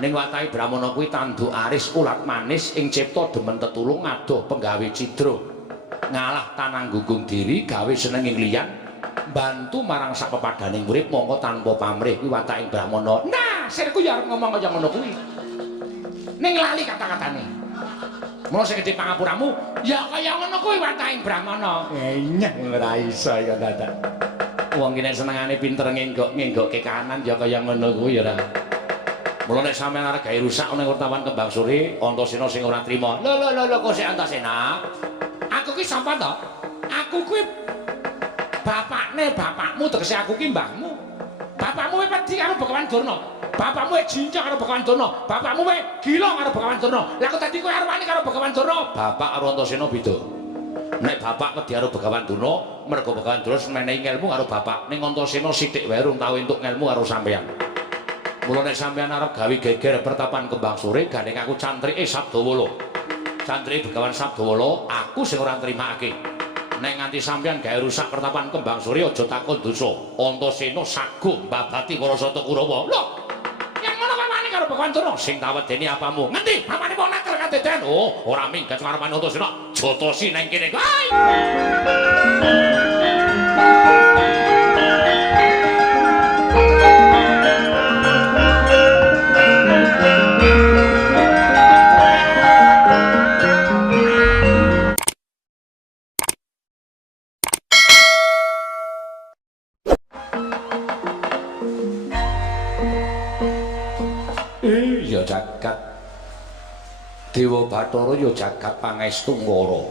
ning watahe Brahmana kuwi tanduk aris ulat manis ing cipta demen tetulung adoh penggawe cidra ngalah tanang gunggung diri gawe seneng ing liyan bantu marang sak pepadaning urip mongko tanpa pamrih kuwi watahe Brahmana. Nah sirku ya arep ngomong kaya ngono kuwi ning lali kata-katane mula sing gedhe pangapuramu ya kaya ngono kuwi watahe Brahmana. Enyek ora iso ya dadak wong ki nek senengane pinter ngenggok-ngenggokke kanan ya kaya ngono kuwi ya ora. Mula nek sampeyan arep gawe rusak ning wartawan Kembang Suri, Antasena sing ora trima. Lho kok sik Antasena? Aku ki sapa to? Aku kuwi bapakmu tegese aku ki mbahmu. Bapakmu wis wedi karo Begawan Durna. Bapakmu wis jincak karo Begawan Durna. Bapakmu wis gila karo Begawan Durna. Lah kok dadi kowe arep wani karo Begawan Durna? Bapak karo Antasena beda. Nek bapak wedi karo Begawan Durna, mergo Begawan Durna menehi ilmu karo bapak. Ning Antasena sithik wae urung tau entuk ilmu karo sampeyan. Mula nek sampeyan arep gawe geger pertapan Kembang Sore, gandeng aku cantrike Sabdawala. Cantrike Begawan Sabdawala, aku sing ora nrimakake. Nek nganti sampeyan gawe rusak pertapan Kembang Sore aja takon dosa. Antasena saguh babati Karasata Kurawa. Lho, yang ngono kok wani karo Begawan Durna sing tawedeni apamu? Ngendi? Pamane wong naker kadeden. Oh, ora minggat ngarepane Antasena. Jotosi nang kene. Hai! Ya jagat Dewa Bathara ya jagat pangestu ngara.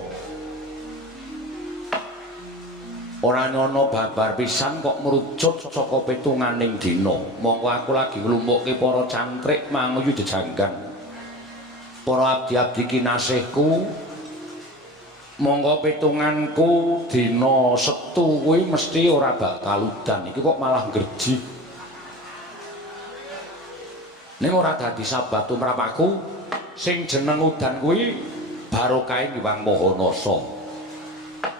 Ora ana babar pisan kok merucut saka pitunganing dina. Monggo aku lagi nglumpukke para cantrik manguyu jejanggan. Para abdi-abdi kinasihku, monggo pitunganku dina Setu kuwi mesti ora bakal udan. Iki kok malah gerji. Ning ora dadi sabab tumrap aku sing jeneng udan kuwi barokahe Hyang Mahanasa.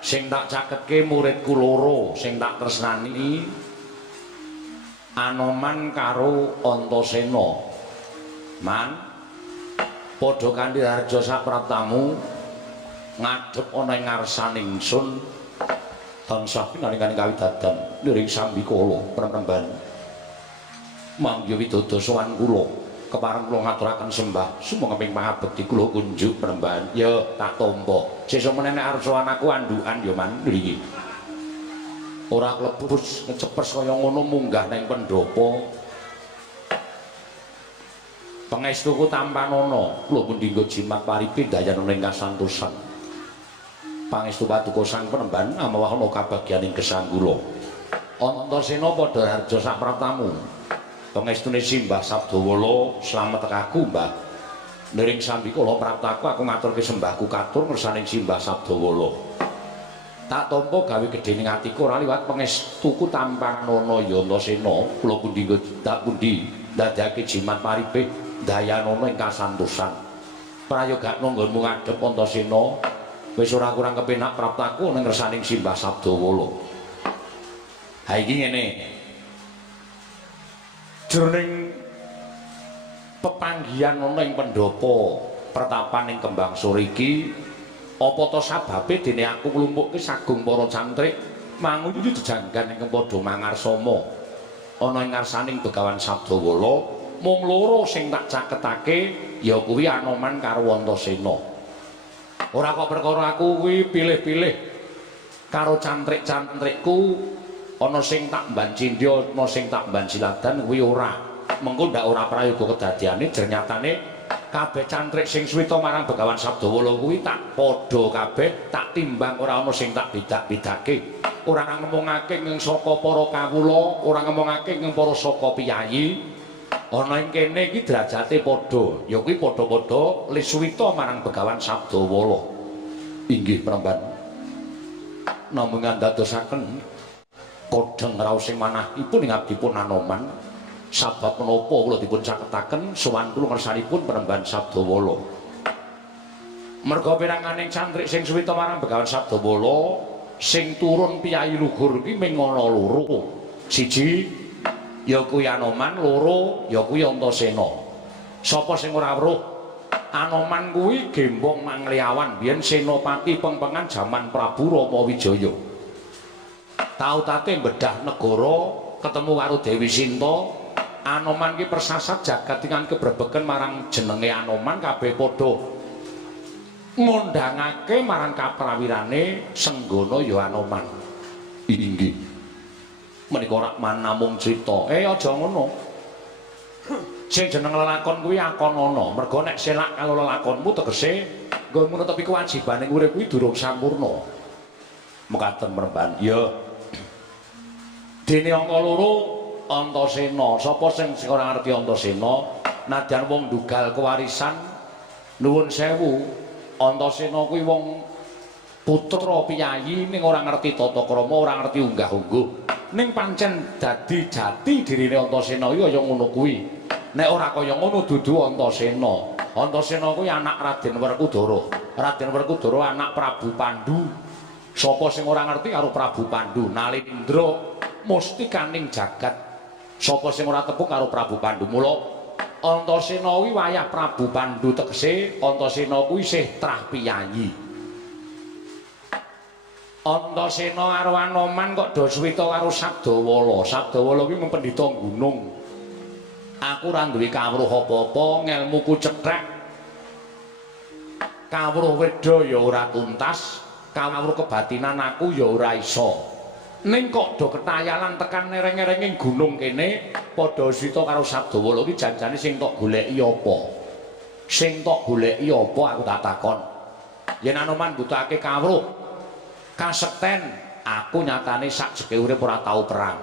Sing tak caketke muridku loro sing tak tresnani Anoman karo Antasena. Man padha kanthi harja sapraptamu ngadhep ana ing ngarsaning ingsun tansah pinaringaning kawidadan liring sambikala premremban. Mangya widodo sowan kula kepareng kula ngaturaken sembah sumenging pangabekti kula kunjuk penembahan ya tak tampa sesuk meneh nek arep sowan aku andukan ya man mriki ora klebus ngecepes kaya ngono munggah nang pendopo pangestuku tampanana kula pundi nggo jimat paripe dayanana ing kasantosan pangestu paduka sang penembahan amawa ana kabagyaning gesang kula Antasena padha harja sapraptamu pangestune Simbah Sabdawala slamet tekaku Mbah liring sambikala praptaku aku ngaturke sembahku katur ngersaning Simbah Sabdawala tak tampa gawe gedhening atiku ora liwat pangestuku tampanana ya Antasena kula pundi tak pundi ndadekake jimat paripe dayanana ing kasantosan prayogakna nggonmu ngadhep Antasena wis ora kurang kepenak praptaku ning ngersaning Simbah Sabdawala. Ha iki ngene jroning pepanggihan ana ing pendopo pertapan ing Kembang Sore iki apa to sababe dene aku nglumpukke sagung para cantrik manguyu jejanggan ing padha mangarsama ana ing ngarsaning Begawan Sabdawala mung loro sing tak caketake ya kuwi Anoman karo Antasena. Ora kok perkara aku kuwi pilih-pilih karo cantrik-cantrikku ana sing tak mban cindya ana sing tak mban siladan kuwi ora mengko ndak ora prayoga kedadiane ternyatane kabeh cantrik sing suwita marang Begawan Sabdawala kuwi tak padha kabeh tak timbang ora ana sing tak bedak-bedake ora ngomongake ing saka para kawula ora ngomongake ing para saka piyayi ana ing kene iki derajate padha ya kuwi padha-padha lisuwita marang Begawan Sabdawala inggih Pramban namung ngandadosaken kodheng raos sing manahipun ing abdipun Anoman sabab menapa kula dipun caketaken sowan kula ngersanipun Penembahan Sabdawala merga piranganing cantrik sing suwita marang Begawan Sabdawala sing turun piyayi luhur iki mung ana loro siji ya kuwi Anoman loro ya kuwi Antasena Sapa sing ora weruh Anoman kuwi gembong Mangliawan biyen senopati pengpengan jaman Prabu Rama Wijaya. Tau-tate mbedah negara ketemu karo Dewi Sinta. Anoman ki persasat jagat dengan kebrebeken marang jenenge Anoman kabeh padha ngundangake marang kaprawirane Senggana ya Anoman. Inggih. Menika rak namung crita. Aja ngono. Sing jeneng lelakon kuwi akonana. Merga nek selak karo lelakonmu tegese nggonmu netepi kewajibane urip kuwi durung sampurna. Mekaten Mremban. Ya. Dene angka loro Antasena. Sapa sing ora ngerti Antasena? Nadyan wong ndugal kewarisan nuwun sewu. Antasena kuwi wong putra piyayi ning ora ngerti tata krama, ora ngerti unggah-ungguh. Ning pancen dadi jati dirine Antasena iki kaya ngono kuwi. Nek ora kaya ngono dudu Antasena. Antasena kuwi anak Raden Werkudara. Raden Werkudara anak Prabu Pandhu. Sapa sing ora ngerti karo Prabu Pandhu? Nalindra mustikaning jagat. Sapa sing ora tepuk karo Prabu Pandhu? Mula Antasena kuwi wayah Prabu Pandhu tegese Antasena kuwi isih trah piyayi. Antasena karo Anoman kok do suwita karo Sabdawala. Sabdawala kuwi pendhita gunung. Aku ora duwe kawruh apa-apa, ngelmuku cethek. Kawruh weda ya ora tuntas, kawruh kebatinan aku ya ora iso. Ning kok do ketayalan tekan nereng-nerenging gunung kene, padha sita karo Sabdawala iki janjane sing tok goleki apa? Sing tok goleki apa aku tak takon. Yen Anoman butuhake kawruh kasekten, aku nyatane sak jeke urip ora tau perang.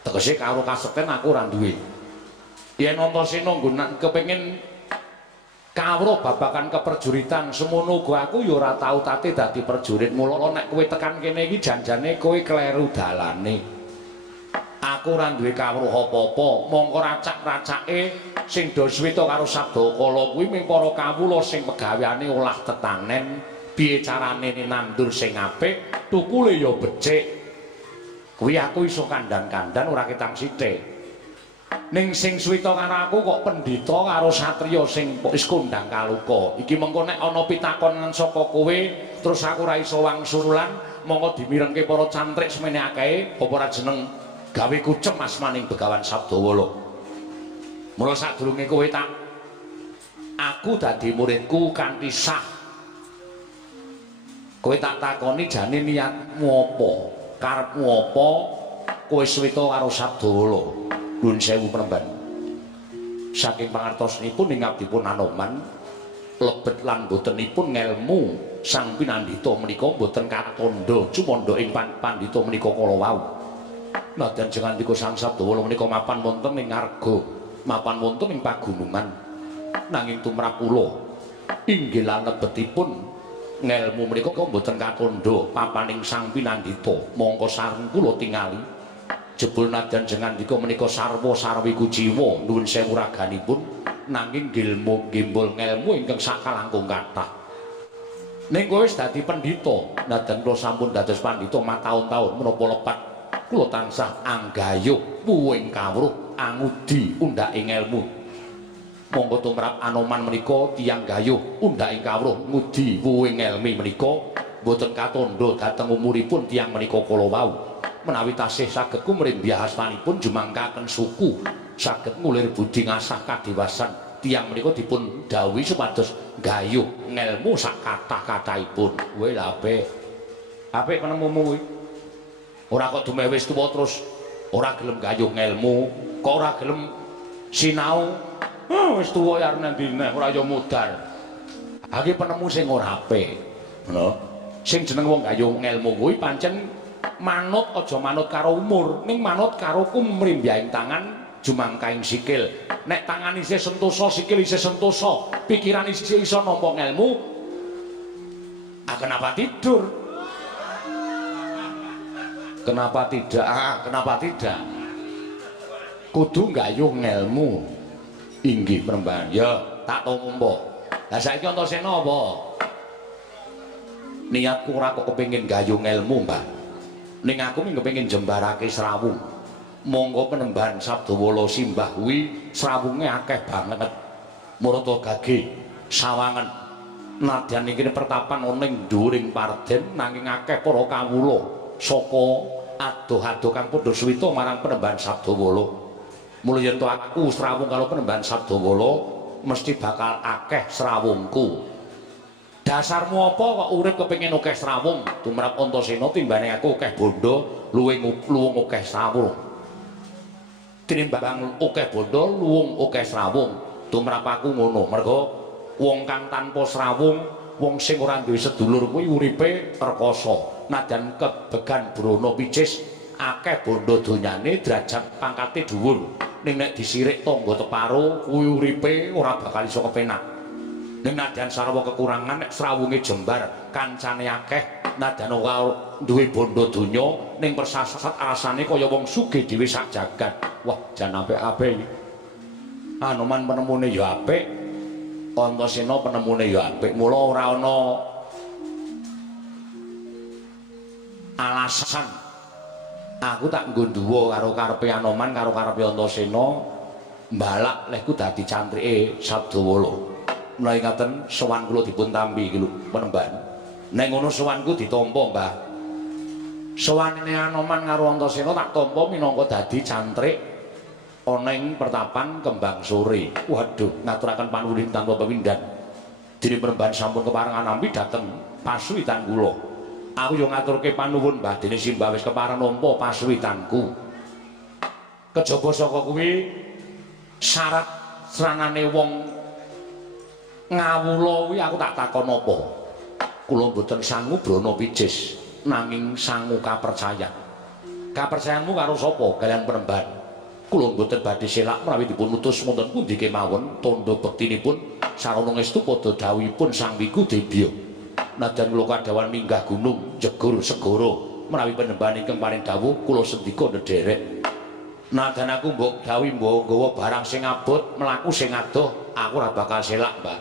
Tegese kawruh kasekten aku ora duwe. Yen Antasena kepengin kawruh babakan keperjuritan semono uga aku ya ora tau tate dadi perjurit. Mula nek kowe tekan kene iki janjane kowe kleru dalane. Aku ora duwe kawruh apa-apa, mongko racak-racake sing do swita karo Sabdakala kuwi ming para kawula sing pegaweane olah tetanen, piye carane nandur sing apik, tukule ya becik. Kuwi aku iso kandhan-kandhan ora ketang sithik. Ning sing swita karo aku kok pendhita karo satriya sing wis kondang kaluka. Iki mengko nek ana pitakonan saka kowe terus aku ora iso wangsulan, mongko dimirengke para cantrik semene akeh apa ora jeneng gawe kucem asmaning Begawan Sabdawala. Mula sadurunge kowe aku dadi muridku kanthi sah. Kowe tak takoni jane niatmu apa? Karepmu apa? Kowe swita karo Sabdawala. Nuwun sewu Pramban. Saking pangertosanipun ing abdipun Anoman lebet lan botenipun ngelmu sang pinandhita menika boten katandha cumandha ing pandhita menika kala wau. Nadyan jengandika sang Sabdawala menika mapan wonten ing Arga, mapan wonten ing pagunungan. Nanging tumrap kula inggih lan lebetipun ngelmu menika kok boten katandha papaning sang pinandhita. Mongko sareng kula tingali jebul nadyan jengandika menika sarwa sarwi kuciwa nuwun sewu raganipun nanging gembol ngelmu ingkang sakalangkung kathah. Ning kowe wis dadi pendhita, nadyan kula sampun dados pandhita mataun-taun menapa lepat kula tansah anggayuh puwing kawruh angudi undhake ngelmu. Monggo tumrap Anoman menika tiyang gayuh undhake kawruh ngudi puwing ngelmi menika boten katandha dhateng umuripun tiyang menika kala wau. Menawi tasih saged kumrimbyah astanipun jumangkaken suku saged ngulir budi ngasah kadiwasan tiyang menika dipun dawuhi supados gayuh ngelmu sak kathah-kathahipun. Kowe lha apik penemumu kuwi ora kok dume wis tuwa terus ora gelem gayuh ngelmu, kok ora gelem sinau. Wis tuwa ya arep ndi neh ora ya modal. Iki penemu sing ora apik. Ngono. Sing jeneng wong gayuh ngelmu kuwi pancen manut aja manut karo umur, ning manut karo kumrimbyahing tangan jumangkaing sikil. Nek tangan isih sentosa, sikil isih sentosa, pikiran isih iso nampa ngelmu, kenapa tidur? Kenapa tidak? Kenapa tidak? Kudu gayuh ngelmu. Inggih Pramban. Ya, tak tampa. Lah saiki Antasena apa? Niatku ora kok kepengin gayuh ngelmu, Mbak. Ning aku mung kepengin jembarake srawung. Monggo Penemban Sabdawala simbah kuwi srawunge akeh banget. Murata gage sawangen nadyan iki pertapan ana ing dhuwuring parden nanging akeh para kawula saka adoh-adoh kang padha suwita marang Penembahan Sabdawala. Mula yen to aku srawung karo Penembahan Sabdawala mesti bakal akeh srawungku. Dasarmu apa kok urip kepengin akeh srawung? Tumrap Antasena timbane aku akeh bondo luwung akeh srawung. Tinimbang akeh bondo luwung akeh srawung. Tumrap aku ngono. Mergo wong kang tanpa srawung, wong sing ora duwe sedulur kuwi uripe rekoso. Nadyan kebegan brana picis akeh bondo donyane derajat pangkate dhuwur. Ning nek disirik tangga teparo kuwi uripe ora bakal iso kepenak. Ning nadyan sarwa kekurangan nek srawunge jembar kancane akeh nadyan ora duwe bondo donya ning persasat rasane kaya wong sugih dhewe sak jagat. Wah, jan apik-apik iki. Anoman penemune ya apik, Antasena penemune ya apik. Mula ora ana alasan aku tak nggo nduwa karo karepe Anoman karo karepe Antasena mbalak lehku dadi cantrike Sabdawala. Menawi ngaten sowan kula dipun tampi iki lho Penembahan. Nek ngono sowanku ditampa, Mbah. Sowanene Anoman karo Antasena tak tampa minangka dadi cantrik ana ing pertapan Kembang Sore. Waduh, ngaturaken panuwun tanpa pepindhan. Dene Penembahan sampun keparengan nampi dhateng pasuwitan kula. Aku yo ngaturke panuwun, Mbah, dene Simbah wis kepareng nampa pasuwitanku. Kejaba saka kuwi syarat sranane wong ngawula kuwi aku tak takon apa. Kula mboten sangu brana picis, nanging sangu kapercayan. Kapercayanmu karo sapa? Kalian Penembahan. Kula mboten badhe selak menawi dipun utus wonten pundi kemawon tandha bektinipun sarana ngestu padha dawuhipun Sang Wiku Debya. Nadyan kula kadhawan minggah gunung jegur segara menawi Penembahan ingkang paring dawuh kula sendika ndederek. Nadyan aku mbok dawuhi mbok nggawa barang sing abot mlaku sing adoh aku ora bakal selak, Mbah.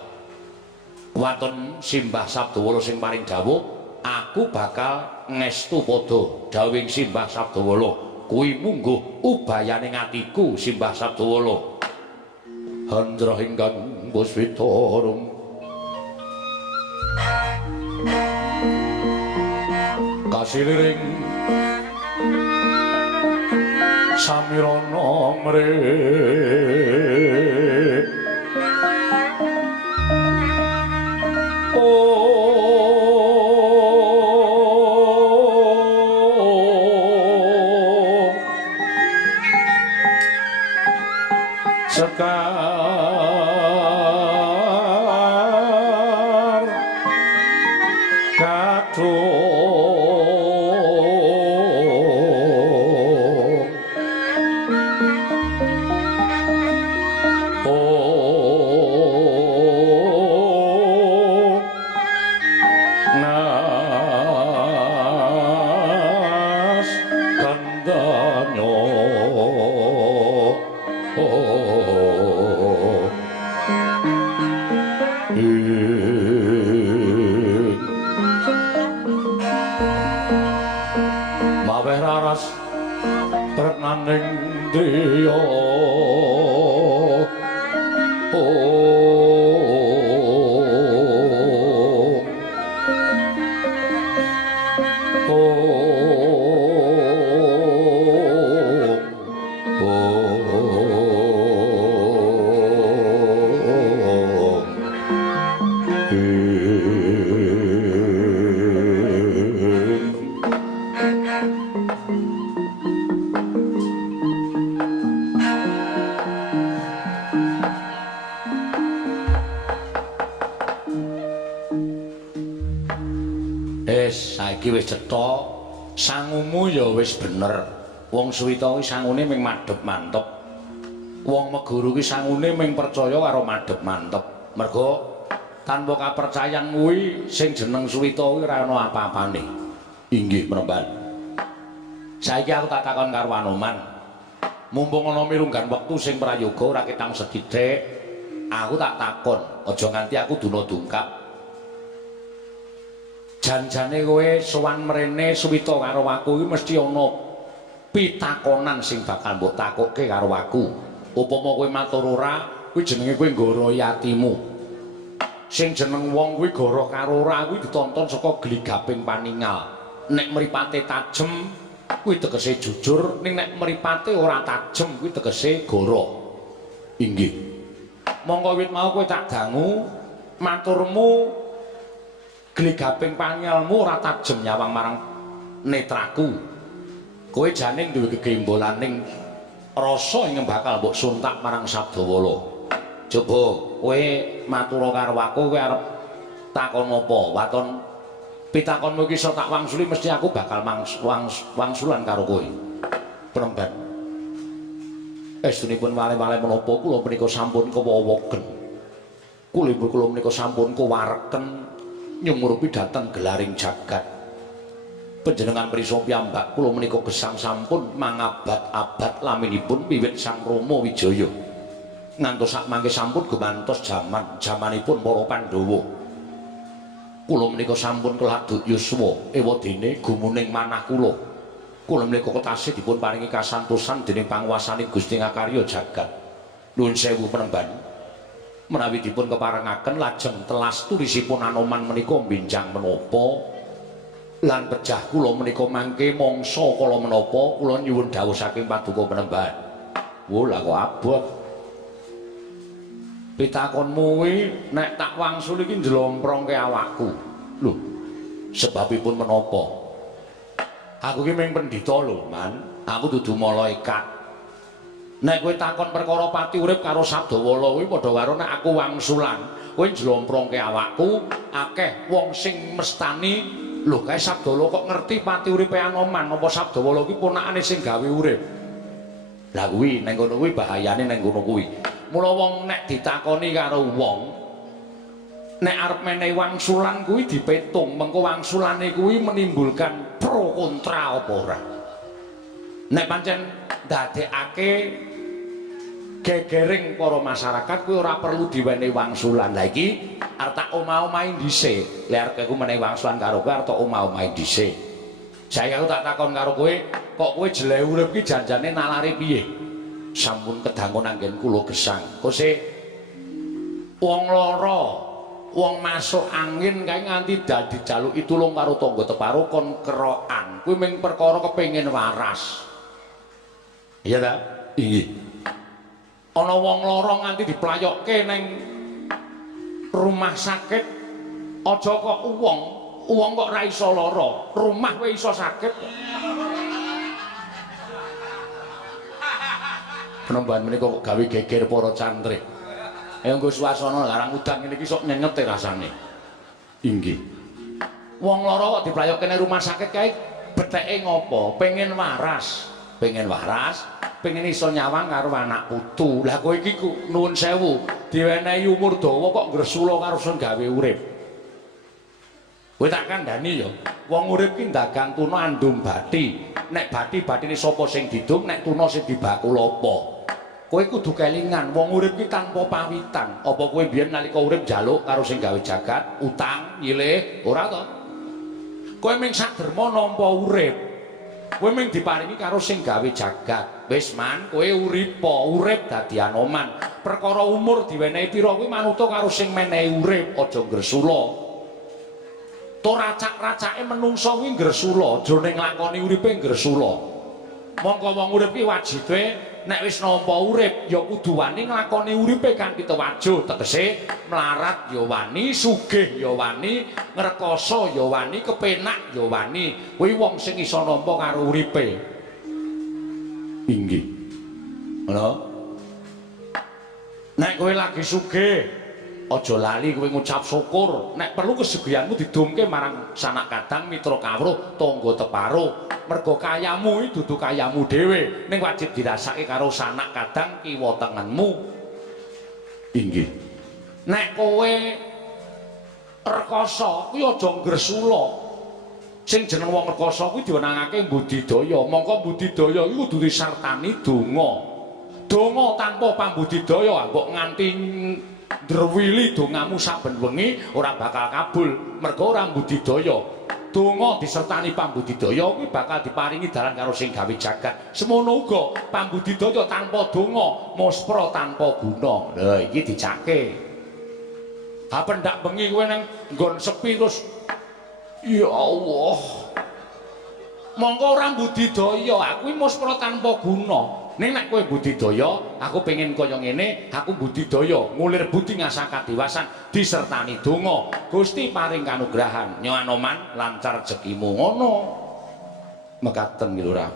Waton Simbah Sabdawala sing paring dawuh aku bakal ngestu padha dawuhing Simbah Sabdawala. Kuwi mungguh ubayaning atiku Simbah Sabdawala. Handra ingkang puspitarum kasiliring samirana mrih sekar kadung nas kandanyo maweh raras trenaning driya saiki wis cetha sangumu ya wis bener. Wong Suwita kuwi sangune ming madhep mantep. Wong Meguru kuwi sangune ming percaya karo madhep mantep. Mergo tanpa kapercayan kuwi sing jeneng Suwita kuwi ora ana apa-apane. Inggih Penembahan. Saiki aku tak takon karo Anoman. Mumpung ana mirunggan wektu sing prayoga ora ketang sedhithik, aku tak takon, aja nganti aku duna dungkap. Janjane kowe sowan mrene Suwita karo aku iki mesti ana pitakonan sing bakal mbok takokke karo aku. Upama kowe matur ora, kuwi jenenge kowe nggoro yatimu. Sing jeneng wong kuwi goro karo ora kuwi ditonton saka gligaping paningal. Nek mripate tajem kuwi tegese jujur, ning nek mripate ora tajem kuwi tegese goro. Inggih. Monggo wit mau kowe tak dangu maturmu gligaping paningalmu ora tajem nyawang marang netraku. Kowe jane duwe gegembolaning rasa ing bakal mbok suntak marang Sabdawala. Coba kowe matura karo aku kowe arep takon apa? Waton pitakonmu iki iso tak wangsuli mesti aku bakal wangsulan karo kowe. Penemban. Estunipun wale-wale menapa kula menika sampun kewawoken. Kula menika sampun kuwareken nyumurupi dhateng gelaring jagat. Panjenengan prisa piyambak kula menika gesang sampun mangabad-abad laminipun wiwit Sang Rama Wijaya. Ngantos sak mangke sampun gumantos jamanipun para Pandhawa. Kula menika sampun keladuk yuswa ewadene gumuning manah kula. Kula menika ketasih dipun paringi kasantosan dening panguwasane Gusti Ngakarya jagat. Nuwun sewu penemban. Menawi dipun keparengaken lajeng telas tulisipun Anoman menika benjang menapa lan pejah kula menika mangke mangsa kala menapa kula nyuwun dawuh saking paduka penemban. Wo lha kok abot. Pitakonmu kuwi nek tak wangsul iki njlomprongke awakku. Lho, sebabipun menapa? Aku ki mung pendhita lho, Man. Aku dudu malaikat. Nek kowe takon perkara pati urip karo Sabdawala kuwi padha karo nek aku wangsulan, kowe njlomprongke awakku, akeh wong sing mestani, lho kae Sabdawala kok ngerti pati uripe Anoman, apa Sabdawala kuwi ponakane sing gawe urip. Lah kuwi ning ngono kuwi bahayane ning ngono kuwi. Mula wong nek ditakoni karo wong nek arep menehi wangsulan kuwi dipetung mengko wangsulane kuwi menimbulkan pro kontra apa ora. Nek pancen ndadekake gegering para masyarakat kuwi ora perlu diwenehi wangsulan. Lah iki arep tak omah-omahi dhisik. Lek arep aku menehi wangsulan karo kowe arep tak omah-omahi dhisik. Saya aku tak takon karo kowe, kok kowe jele urip ki janjane nalare piye? Sampun kedangun anggen kula gesang. Kose wong lara, wong masuk angin kae nganti dadi jaluki tulung karo tangga teparo kon kerokan. Kuwi mung perkara kepengin waras. Iya ta? Iya. Ana wong lara nganti diplayokke ning rumah sakit, aja kok wong kok ra iso lara, rumah wae iso sakit. Penemban menika kok gawe geger para cantrik. Engko suasana larang udan ngene iki sok nyenget rasane. Inggih. Wong lara kok diplayokke ning rumah sakit kae betheke ngopo? Pengen waras. Pengen waras, pengen iso nyawang karo anak putu. Lah kowe iki nuwun sewu, diwenehi umur dawa kok gresula karo sing gawe urip. Kowe tak kandhani ya, wong urip ki dagang tuna andum bathi. Nek bathi-bathine sapa sing didum, nek tuna sing dibakul apa. Kowe kudu kelingan, wong urip ki tanpa pawitan. Apa kowe biyen nalika urip njaluk karo sing gawe jagat, utang, nyilih, ora to? Kowe mung saderma nampa urip. Kowe mung diparingi karo sing gawe jagat. Wis man, kowe urip dadi Anoman. Perkara umur diwenehi pira kuwi manut karo sing menehi urip, aja gresula. To racak-racake menungsa kuwi gresula, jroning nglakoni uripe gresula. Mongko wong urip ki wajibe nek wis nampa urip ya kudu wani nglakoni uripe kanthi tewajuh, tegese mlarat ya wani, sugih ya wani, ngrekoso ya wani, kepenak ya wani. Kuwi wong sing iso nampa karo uripe. Inggih. Lho. Nek kowe lagi sugih, aja lali kowe ngucap syukur. Nek perlu kesugihanmu didumke marang sanak kadang, mitra kawruh, tangga teparo. Mergo kayamu iki dudu kayamu dhewe, ning wajib dirasake karo sanak kadang kiwa tengenmu. Inggih. Nek kowe rekoso kuwi aja gresula. Sing jeneng wong rekoso kuwi diwenangake budidaya. Mongko budidaya iku kudu disartani donga. Donga tanpa pambudidaya mbok nganti ndrewili dongamu saben wengi ora bakal kabul. Mergo ora budidaya. donga disertani pambudidaya kuwi bakal diparingi dalan karo sing gawe jagat. Semono uga pambudidaya tanpa donga muspra tanpa guna. Lha iki dicake. Ha pendak bengi kowe nang nggon sepi terus ya Allah. Mongko ora budidaya, aku iki muspra tanpa guna. Ning nek kowe budidaya, aku pengen kaya ngene, aku budidaya, ngulir budi ngasah kadiwasan disertani donga. Gusti paring kanugrahan, nyo Anoman lancar rezekimu ngono. Mekaten iki lho Ra.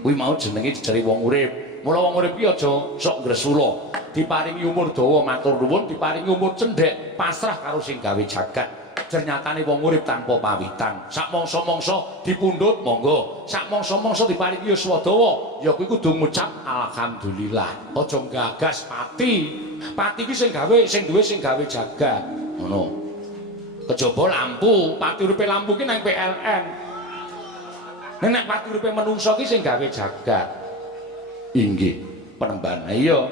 Kuwi mau jenenge jejere wong urip. Mula wong urip iki aja sok gresula. Diparingi umur dawa matur nuwun, diparingi umur cendhek, pasrah karo sing gawe jagat. Ternyatane wong urip tanpa pawitan. Sak mangsa-mangsa dipundhut monggo. Sak mangsa-mangsa diparingi yuswa dawa, ya kuwi kudu ngucap alhamdulillah. Aja gagas pati. Pati ki sing duwe sing gawe jagat. Ngono. Kejaba lampu, pati uripe lampu ki nang PLN. Nek pati uripe menungsa ki sing gawe jagat. Inggih, penemban. Iya.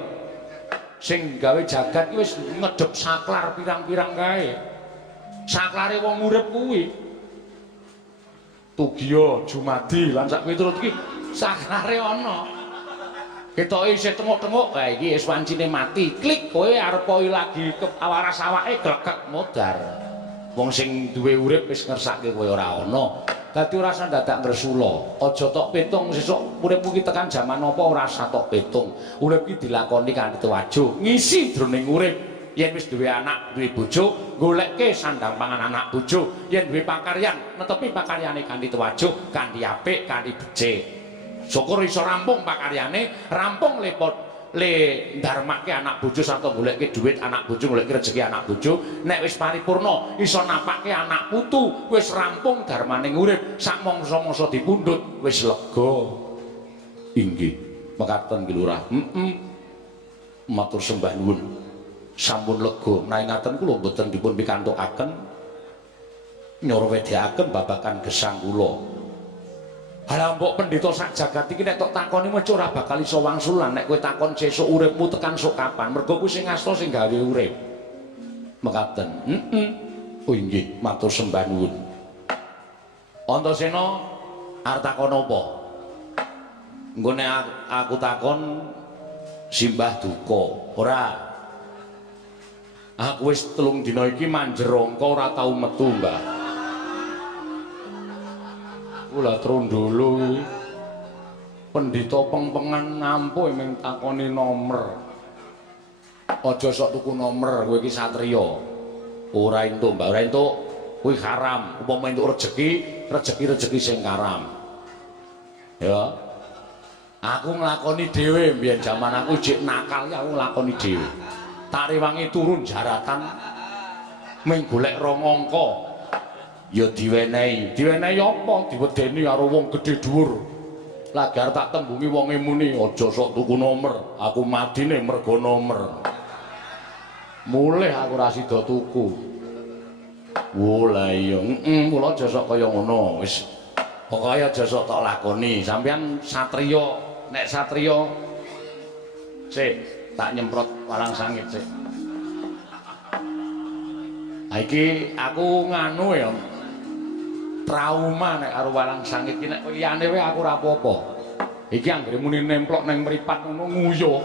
Sing gawe jagat ki wis ngedhep saklar pirang-pirang kae. Saklare wong urip kuwi Tugiya, Jumadi lan sak piturut iki saklare ana. Ketoke isih tenguk-tenguk, ha iki wis wancine mati. Klik kowe arep lagi awaras awake glegek modar. Wong sing duwe urip wis ngersake kowe ora ana. Dadi ora usah dadak ngresula. Aja tok petung sesuk uripmu ki tekan jaman apa ora usah tok petung. Urip ki dilakoni kanthi tuwajo, ngisi jroning urip. Yen wis duwe anak, duwe bojo, goleke sandang pangan anak bojo. Yen duwe pakaryan, netepi pakaryane kanthi tuwajo, kanthi apik, kanthi becik. Syukur iso rampung pakaryane, rampung le ndarmake anak bojo sarta goleke dhuwit anak bojo, goleke rejeki anak bojo. Nek wis paripurna iso napake anak putu, wis rampung darmaning urip, sak mangsa-mangsa dipundhut wis lega. Inggih, mekaten ki Lurah. Matur sembah nuwun. Sampun lega menawi ngaten kula mboten dipun pikantukaken nyorwedekaken babagan gesang kula. Halah mbok pendhita sak jagat iki nek tok takoni mesti ora bakal iso wangsulan nek kowe takon sesuk uripmu tekan sok kapan. Mergo kuwi sing asta sing gawe urip. Mekaten. Oh inggih, matur sembah nuwun. Antasena arep takon apa? Nggone aku takon simbah duka. Ora. Aku wis 3 dina iki manjerangka ora tau metu, Mbah. Kula trondolo iki. Pendhita pengpengan nampuh ming takoni nomer. Aja sok tuku nomer, kowe iki satriya. Ora entuk, Mbah, ora entuk. Kuwi haram. Upama entuk rezeki sing karam. Ya. Aku nglakoni dhewe mbiyen jaman aku jek nakal ya aku nglakoni dhewe. Tak rewangi turun jaratan ming golek rong angka ya diwenehi apa diwedeni karo wong gedhe dhuwur lagar tak tembungi wonge muni aja sok tuku nomer aku madine mergo nomer mulih aku ora sida tuku lha iya kula aja sok kaya ngono wis pokoke aja sok tok lakoni sampeyan satriya nek satriya sik tak nyemprot walang sangit sih. Iki aku nganu ya trauma nek karo walang sangit iki nek liyane wae aku ora apa-apa. Iki anggere muni nemplok nang mripat ngono nguyuh.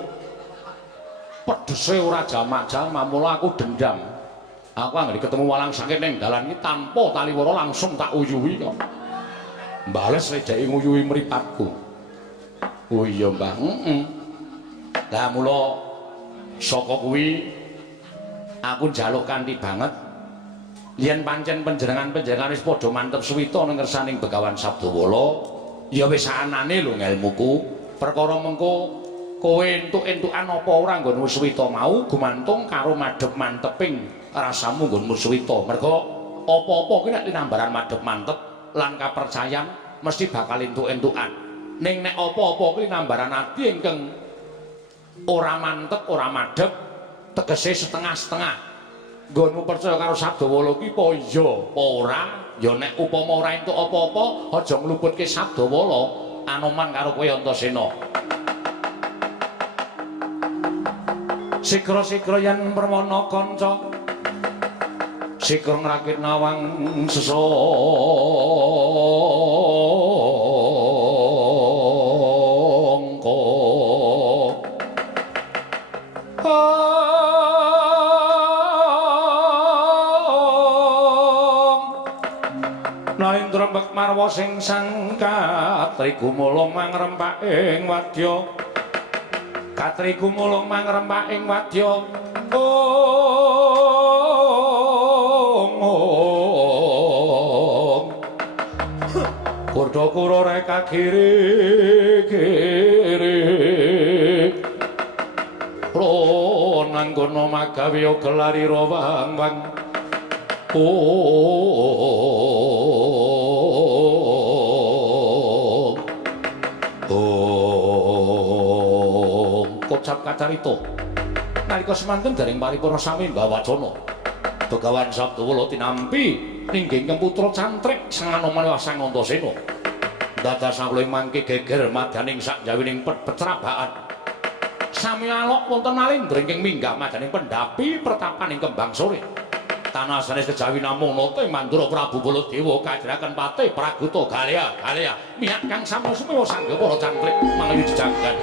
Pedhese ora jamak-jamak mula aku dendam. Aku anggere ketemu walang sangit ning dalan iki tanpa taliwara langsung tak uyuhi kok. Mbales rejeki nguyuhi mripatku. Oh iya, Mbah. Lah mula saka kuwi aku njaluk kanthi banget yen pancen panjenengan wis padha mantep suwita ning ngersaning Begawan Sabdawala ya wis anane lho ngelmuku perkara mengko kowe entuk-entukan apa ora nggonmu suwita mau gumantung karo madhep manteping rasamu nggonmu suwita mergo apa-apa kuwi nek tinambaran madhep mantep lan kapercayan mesti bakal entuk-entukan ning nek apa-apa kuwi nambaran ati ingkang ora mantep, ora madhep, tegese setengah-setengah. Nggonmu percaya karo Sabdawala ki apa iya, apa ora? Ya nek upama ora entuk apa-apa, aja ngluputke Sabdawala, Anoman karo kowe Antasena. Sigra-sigra yen perwana kanca Sikreng rakit nawang sesongko Nalindra mbek marwa sing sang katriku mulung mangrempak ing wadya katriku mulung mangrempak ing wadya Kurda kura reka kiri-kiri Ro nanggono magawe gelari wang-wang Kocap kacarito nalika semanten dereng paripurna sami Mbawacana Begawan Sabdawala tinampi ningging putra cantrik Sanganoman Sang Antasena dados kula mangke geger madaning sakjawining pecrabaan sami alok wonten Nalindra ingkang minggah madaning pendhapi pertapan ing Kembang Sore tanah sanes kejawi namung nate Mandura Prabu Baladewa kajraken patih Praguta Galya mihak kang sami-sami sangga para cantrik mangayu jejanggan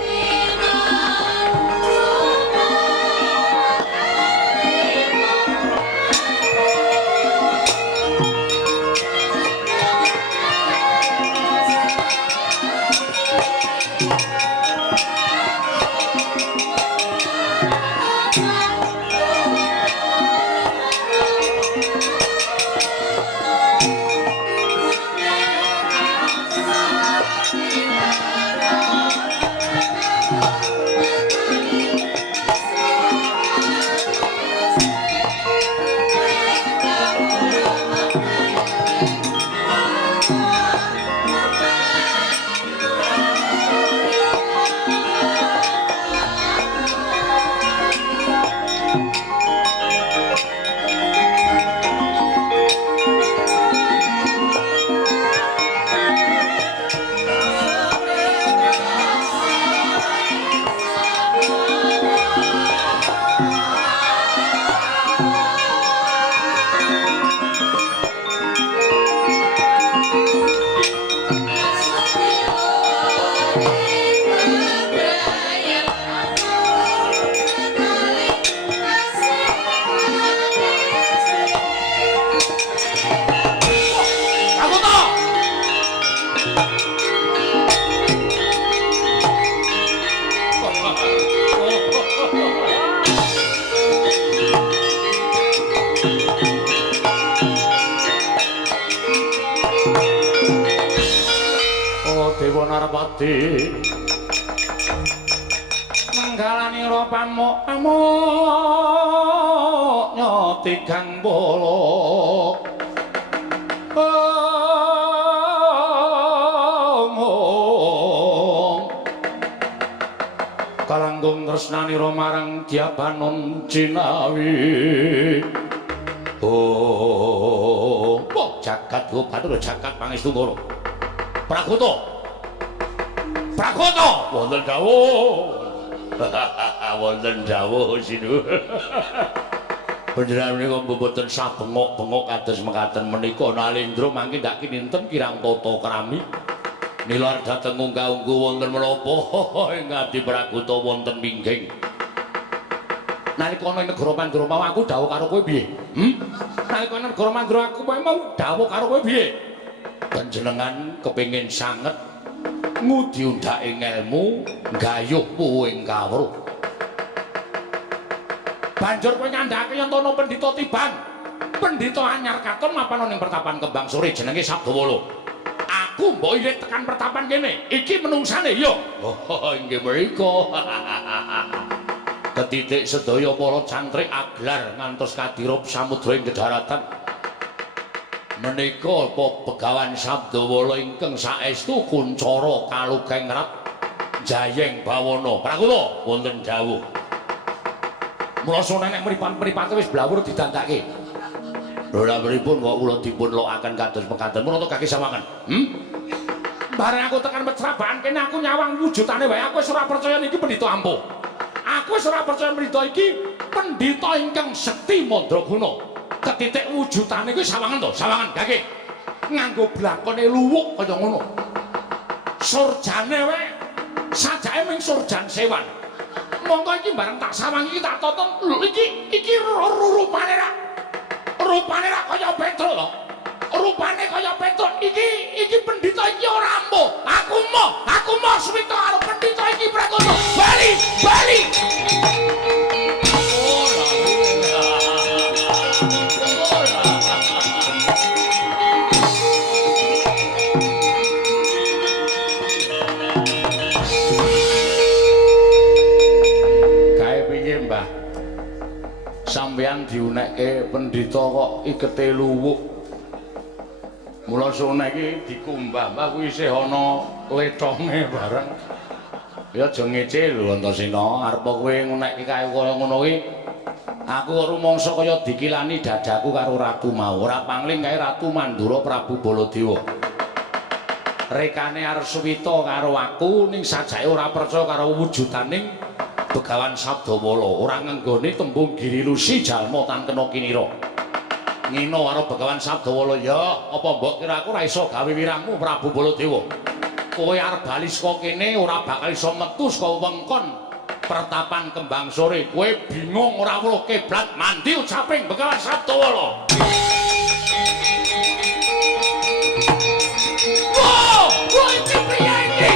Narpati menggalani ro pamuk tigang bolo kalanggung tresnani ro marang Diabanon Cinawi jagat go batur jagat pangestu ngoro Prakoto wonten dawuh wonten dawuh sinu panjenengan menika mboten sah bengok-bengok kados mekaten menika Nalindra mangke ndak kinten kirang tata krami nilar dhateng unggah-ungguh wonten menapa ing ati Prakoto wonten mingging nalika ana ing negara Mandura mau aku dawuh karo kowe piye nalika ana negara Mandura aku mau dawuh karo kowe piye panjenengan kepengin sanget ngudi undhake ngelmu gayuhmu ing kawruh banjur kowe ngandhake yen ana pendhita tiban pendhita anyar katon mapan ning pertapan Kembang Sore jenenge Sabdawala aku mbok irit tekan pertapan kene iki menungsane ya inggih mriku ketitik sedaya para cantrik aglar ngantos kadirup samudra ing daratan menika Begawan Sabdawala ingkang saestu kuncara kalugeng rat jayeng bawana Prakuta wonten dawuh mrasa nenek mripat-mripate wis blawur didandake lha pripun kok kula dipun lokaken kados mekaten menapa kaki sawangan bareng aku tekan Pecraban kene aku nyawang wujudane wae aku wis ora percaya niki pendhita ampuh aku wis ora percaya pendhita iki pendhita ingkang sekti mandraguna ketitik wujudane kuwi sawangan to, sawangan gage. Nganggo blakone luwuk kaya ngono. Surjane wae sajake ming surjan sewan. Monggo iki bareng tak sawangi iki tak tonton. Lho iki rupane ra. Rupane ra kaya Petro lho. Rupane kaya Petro iki pendhita iki ora ampuh. Aku mau Suwita karo pendhita iki prakoso. Bali. Sampeyan diunekke pendhita kok ikete luwuk. Mula sone iki dikumbah, Mbah kuwi isih ana letonge bareng. Ya aja ngece lho Antasena, arep kowe ngunekke kae kaya ngono kuwi. Aku kok rumangsa kaya dikilani dadaku karo ratu mau. Ora pangling kae Ratu Mandura Prabu Baladewa. Rekane arep Suwita karo aku ning sajake ora percaya karo wujudaning Begawan Sabdawala, ora ngenggone tembung Giri Lusi jalma tan kena kinira. Ngino karo Begawan Sabdawala, ya apa mbok kira aku ora iso gawe wirangmu Prabu Baladewa. Kowe arep bali saka kene ora bakal iso metu saka wengkon pertapan Kembang Sore. Kowe bingung ora weruh kiblat mandi ucaping Begawan Sabdawala. Wah, iki priye iki?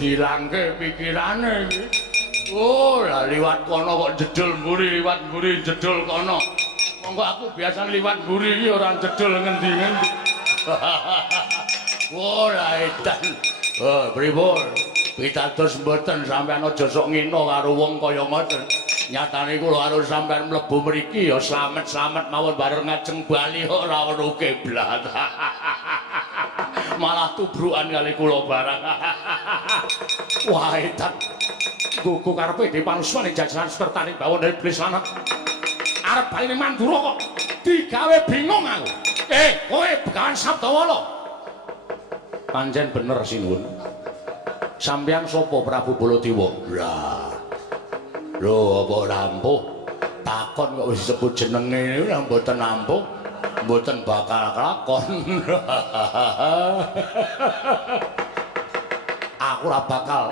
Dilangke pikirane iki. Oh, lah liwat kono kok jedul mburi, liwat mburi jedul kono. Monggo aku biasa liwat mburi iki ora jedul ngendi-ngendi. Oh, lah edan. Oh, pripun? Pitados mboten sampean aja sok ngino karo wong kaya ngoten. Nyatane kula karo sampean mlebu mriki ya slamet-slamet mawon bareng ngajeng bali ora weruh kiblat. Malah tubrukan kali kula barang. Wah, edan. Gugu karepe di panuswane jajaran sekertaning bawon iblis lanang. Arep bali ning Mandura kok digawe bingung aku. Kowe Begawan Sabdawala. Pancen bener sinuwun. Sampeyan sapa Prabu Baladewa? Lah. Lho apa ora ampuh? Takon kok wis disebut jenenge ora mboten ampuh. Mboten bakal kelakon. Aku ora bakal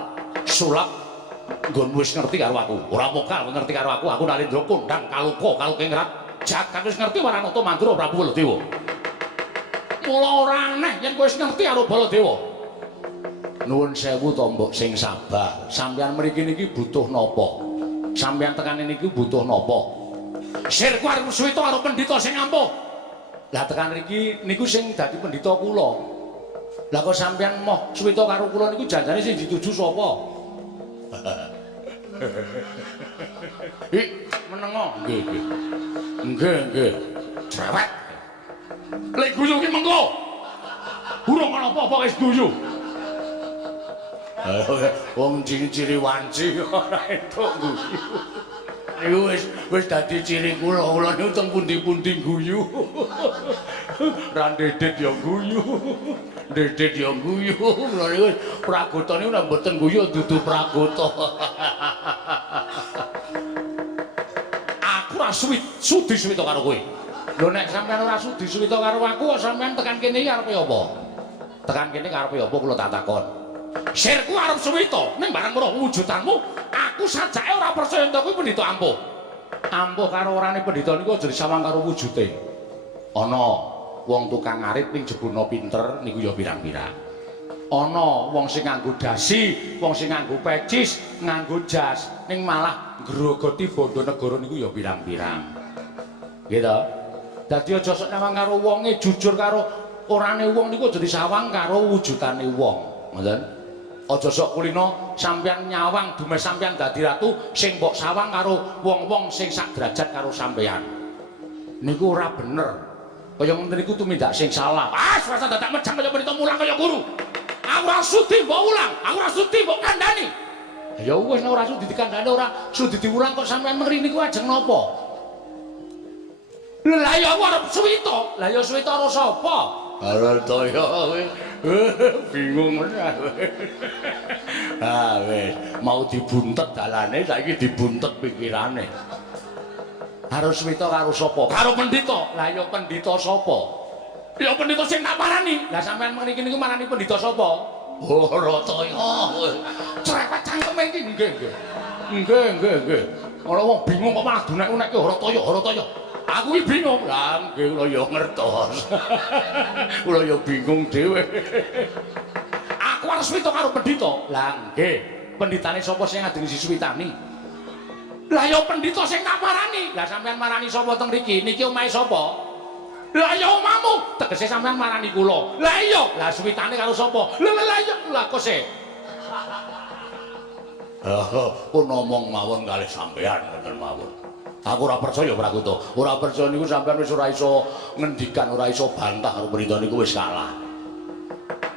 sulap nggon wis ngerti karo aku. Ora mokal ngerti karo aku. Aku Nalendra kondang kaluka kaluke ngrat. Jagat wis ngerti Waranata Mandura Prabu Baladewa. Mula ora aneh yen kowe wis ngerti karo Baladewa. Nuwun sewu to mbok sing sabar. Sampeyan mriki niki butuh napa? Sampeyan tekan niki butuh napa? Sirku arep Suwita karo pendhita sing ampuh. Lah tekan mriki niku sing dadi pendhita kula. Lah kok sampeyan moh Suwita karo kula niku janjane sing dituju sapa? Menengo. Nggih. Cerewet. Lek guyu ki mengko. Urung ana apa-apa wis guyu. Wong ciri-ciri wanci ora entuk guyu. Niku wis dadi ciri kula niku teng pundi-pundi guyu. Ra ndedet ya guyu. Ndedet ya guyu. Mula niku pragota niku nek mboten guyu dudu pragota. Aku ora sudi suwita karo kowe. Lho nek sampean ora sudi suwita karo aku kok sampean tekan kene iki arepe apa? Tekan kene karepe apa kula tak takon. Sirku arep suwita ning bareng weruh wujudanmu, aku sajake ora percaya ento kuwi pendhita ampuh. Ampuh karo orane pendhita niku aja disawang karo wujude. Ana wong tukang arit ning jebuna pinter niku ya pirang-pirang. Ana wong sing nganggo dasi, wong sing nganggo pecis, nganggo jas, ning malah ngrogoti bondo negara niku ya pirang-pirang. Nggih to? Dadi aja sok nyawang karo wonge, jujur karo orane wong niku aja disawang karo wujudane wong. Ngoten? Aja sok kulino sampeyan nyawang dumes sampeyan dadi ratu sing mbok sawang karo wong-wong sing sak derajat karo sampeyan. Niku ora bener. Kaya ngoten niku tumindak sing salah. Rasa dadak mejang kaya pendhita mulang kaya guru. Aku ora sudi mbok ulang, aku ora sudi mbok kandhani. Ya wis nek ora sudi dikandhani ora sudi diulang kok sampeyan mengri niku ajeng napa? Lah ya aku arep Suwita. Lah ya Suwita karo sapa? Karo Toya kowe. Bingung menan. Ah wis, mau dibuntet dalane saiki dibuntet pikirane. Karo Suwita karo sapa? Karo pendhita. Lah ya pendhita sapa? Ya pendhita sing tak marani. Lah sampean mriki niku marani pendhita sapa? Oh, Rataya. Cerewet cangkeme iki nggih nggih. Nggih. Ora wong bingung kok malah dunek-unek ki Rataya. Aku iki bingung. Lah nggih kula ya ngertos. Kula ya bingung dhewe. Aku arep Suwita karo pendhita. Lah nggih. Pendhitane sapa sing ngadengi Suwitani? Lah ya pendhita sing tak marani. Lah sampean marani sapa teng mriki? Niki omahe sapa? Lah ya omahmu. Tegese sampean marani kula. Lah iya. Lah Suwitane karo sapa? Lah iya lah kok sik. Pun ngomong mawon kalih sampean ngoten mawon. Aku ora percaya Prakuta. Ora percaya niku sampean wis ora iso ngendikan, ora iso bantah karo berita niku wis kalah.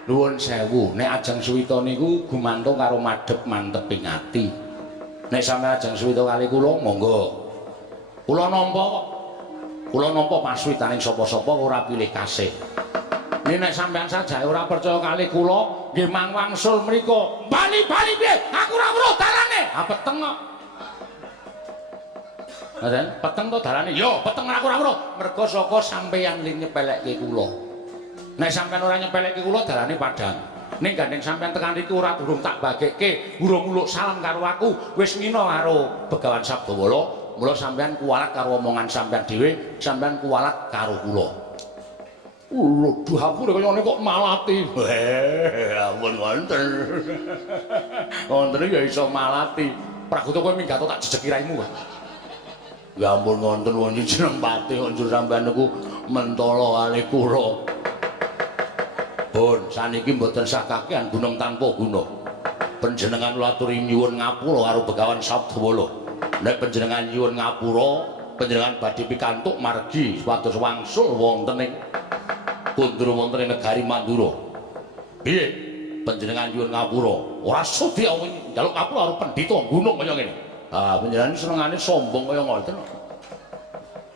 Nuwun sewu, nek ajeng Suwita niku gumantung karo madhep manteping ati. Nek sampeyan ajeng Suwita kali kula, monggo. Kula nampa kok. Kula nampa paswitaning sapa-sapa ora pilih kasih. Nek sampeyan sajake ora percaya kali kula, nggih mangwangsul mriku. Bali-bali piye? Aku ora weruh dalane. Ha peteng kok. Ngoten, peteng to dalane? Yo, peteng aku ora weruh. Merga saka sampeyan ling nyepelekke kula. Nek sampeyan ora nyepelekke kula dalane padhang. Ning gandeng sampeyan tekan riku ora durung tak bagekke, urung uluk salam karo aku, wis ngina karo Begawan Sabdawala. Mula sampeyan kuwalat karo omongan sampeyan dhewe, sampeyan kuwalat karo kula. Lho, aku kaya kok malati. Ampun wonten. Wonten ya iso malati. Prakuta kowe minggat tak jejeki raimu. Ya ampun wonten wonten jeneng pati kok njur sampeyan niku mentala kali kula. Pun saniki mboten sah kakehan gunung tanpa guna. Panjenengan kula aturi nyuwun ngapura karo Begawan Sabdawala. Nek panjenengan nyuwun ngapura, panjenengan badhe pikantuk margi supados wangsul wonten ing kundur wonten ing negari Mandura. Piye? Panjenengan nyuwun ngapura, ora sudi aku njaluk ngapura karo pendhita gunung kaya ngene. Ah, panjenengan senengane sombong kaya ngoten.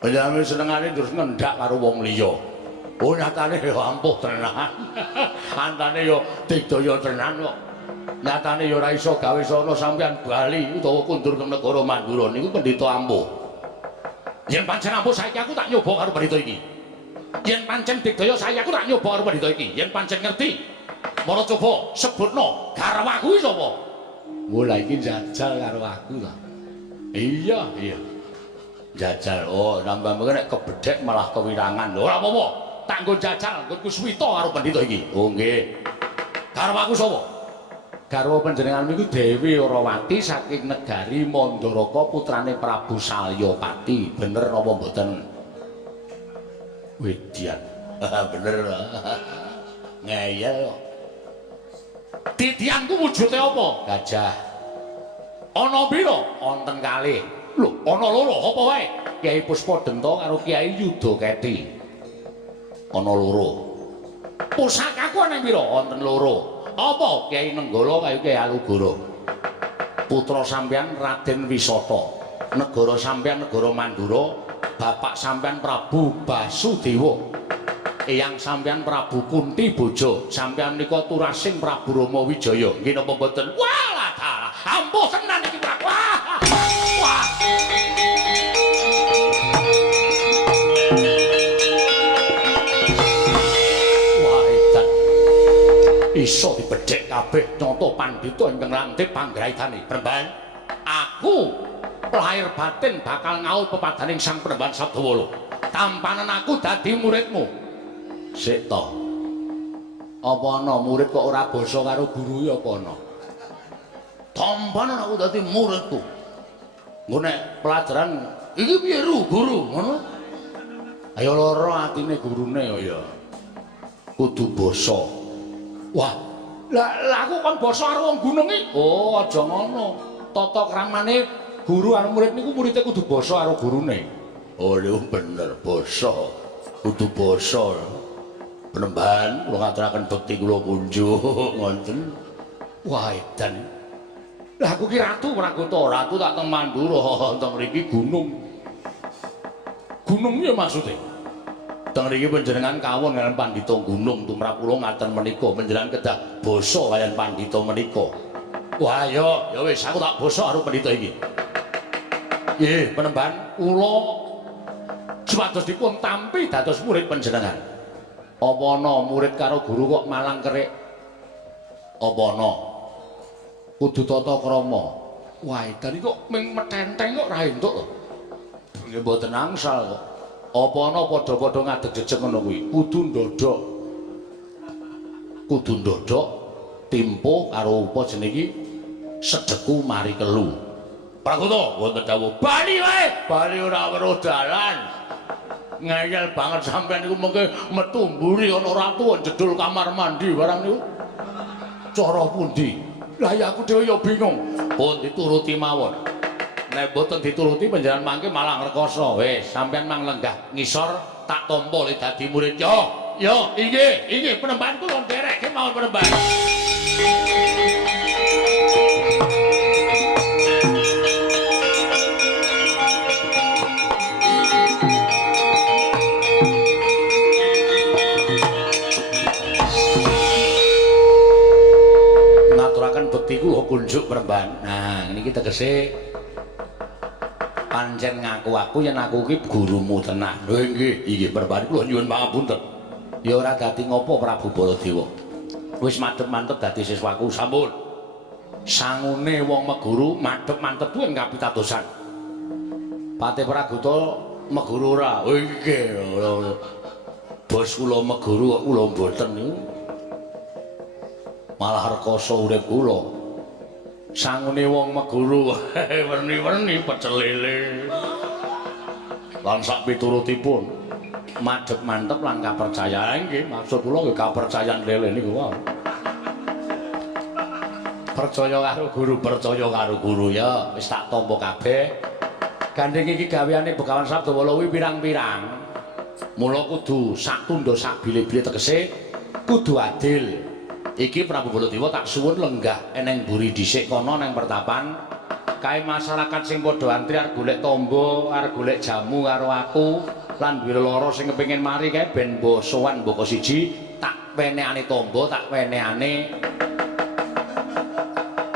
Panjenengan senengane terus ngendhak karo wong liya. Oh nyatane ya ampuh tenan. Antane ya digdaya tenan kok. Nyatane ya ora iso gawe sono sampeyan bali utawa kundur ke negara Mandura niku pendhita ampuh. Yen pancen ampuh saiki aku tak nyoba karo pendhita iki. Yen pancen digdaya saiki aku tak nyoba karo pendhita iki. Yen pancen ngerti, mara coba sebutno garwaku iki sapa? Mulai iki jajal karo aku ta. Iya. Jajal. Oh, nambah nek kebedhek malah kewirangan. Lho ora apa-apa. Tak nggo jajal, nggo Suwita karo pendhita iki. Oh nggih. Garwaku sapa? Garwa panjenengan niku Dewi Orawati saking negari Mandaraka putrane Prabu Salyapati. Bener napa mboten? Wedyan. Bener. Ngeyel kok. Titianku wujude apa? Gajah. Ana pira? Wonten kalih. Lho, ana loro apa wae? Kyai Puspadenta karo Kyai Yudaketi. Ana loro. Pusakaku ana pira? Wonten loro. Apa? Kyai Nenggala kaya Kyai Alugara. Putra sampeyan Raden Wisata. Negara sampeyan negara Mandura, bapak sampeyan Prabu Basudewa. Eyang sampeyan Prabu Kunti Boja. Sampeyan nika turasing Prabu Rama Wijaya. Nggih napa mboten? Walah dalah. Ampuh tenan iki Prabu. Wah. Iso dibedhek kabeh nata pandhita ingkang rantip panggraitane. Premban, aku lahir batin bakal ngaul pepadaning Sang Premban Sabdawala. Tampanan aku dadi muridmu. Sik to. Apa ana murid kok ora basa karo guru ya apa ana? Tampanan aku dadi muridku. Nggo nek pelajaran iki piye guru ngono? Ayo lara atine gurune ya. Kudu basa. Wah, Lah aku kon basa karo wong gunung iki. Oh, aja ngono. Tata kramane guru karo murid niku muridé kudu basa karo gurune. Oh, lho bener basa. Kudu basa. Penembahan kula ngaturaken bekti kula kunjuk ngoten. Wah, edan. Lah aku ki ratu Pragoto, ratu tak teng Mandura, teng mriki gunung. Gunung ya maksudnya. Teng mriki panjenengan kawon kaliyan pandhita gunung tumrap kula ngaten menika panjenengan kedah basa kaliyan pandhita menika. Wah, ya wis aku tak basa karo pandhita iki. Nggih, penembahan kula supados dipun tampi dados murid panjenengan. Apa ana murid karo guru kok malang kerik? Apa ana? Kudu tata krama. Wah, edan iki kok ming metenteng kok ra entuk to. Nggih mboten angsal kok. Apa ana padha-padha ngadeg jejeg ngono kuwi? Kudu ndodhok. Kudu ndodhok timpo karo apa jenenge iki? Sedheku mari kelu. Pragoto wonten dawuh, "Bali wae." Bali ora weruh dalan. Ngayal banget sampean niku mengke metu mburi ana ratu jedul kamar mandi barang niku. Cara pundi? Lah ya aku dhewe ya bingung. Pun dituruti mawon. Nek boten dituruti panjenengan mangke malah ngrekoso. Wis, sampean mang lenggah ngisor tak tampa le dadi murid. Yo, inggih, penembahan kula nderekke mawon penembahan. Bekti kula kunjuk penembahan. Nah, niki tegese pancen ngaku aku yen aku iki gurumu tenan. Lho nggih penembahan kula nyuwun pangapunten. Ya ora dadi ngopo Prabu Baladewa. Wis madhep-mantep dadi siswaku sampun. Sangune wong meguru madhep-mantep kuwi kapitadosan. Patih Pragoto meguru ora. Oh nggih. Bos kula meguru kok kula mboten niku. Malah rekoso urip kula. Sangune wong meguru werni-werni pecel lele. Lan sak piturutipun madhep mantep lan kapercayaan nggih. Maksud kula nggih kapercayaan lele niku wae. Percaya karo guru ya wis tak tampa kabeh. Gandeng iki gaweane Begawan Sabdawala kuwi pirang-pirang. Mula kudu sak tundha sak bile-bile tegese kudu adil. Iki Prabu Baladewa tak suwun lenggah eneng mburi dhisik kono nang pertapan. Kae masyarakat sing padha antri arep golek tombo, arep golek jamu karo aku lan duwe lara sing kepengin mari kae ben mbok sowan mboko siji, tak wenehane tombo, tak wenehane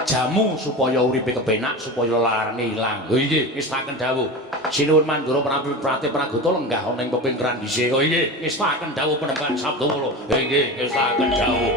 jamu supaya uripe kepenak, supaya larane ilang. Lho iki ngestaken dawuh. Sinuwun Mandura Prati Pragoto lenggah ana ing pepingkeran dhisik. Oh nggih, ngestaken dawuh penembahan Sabdawala. Nggih, ngestaken dawuh.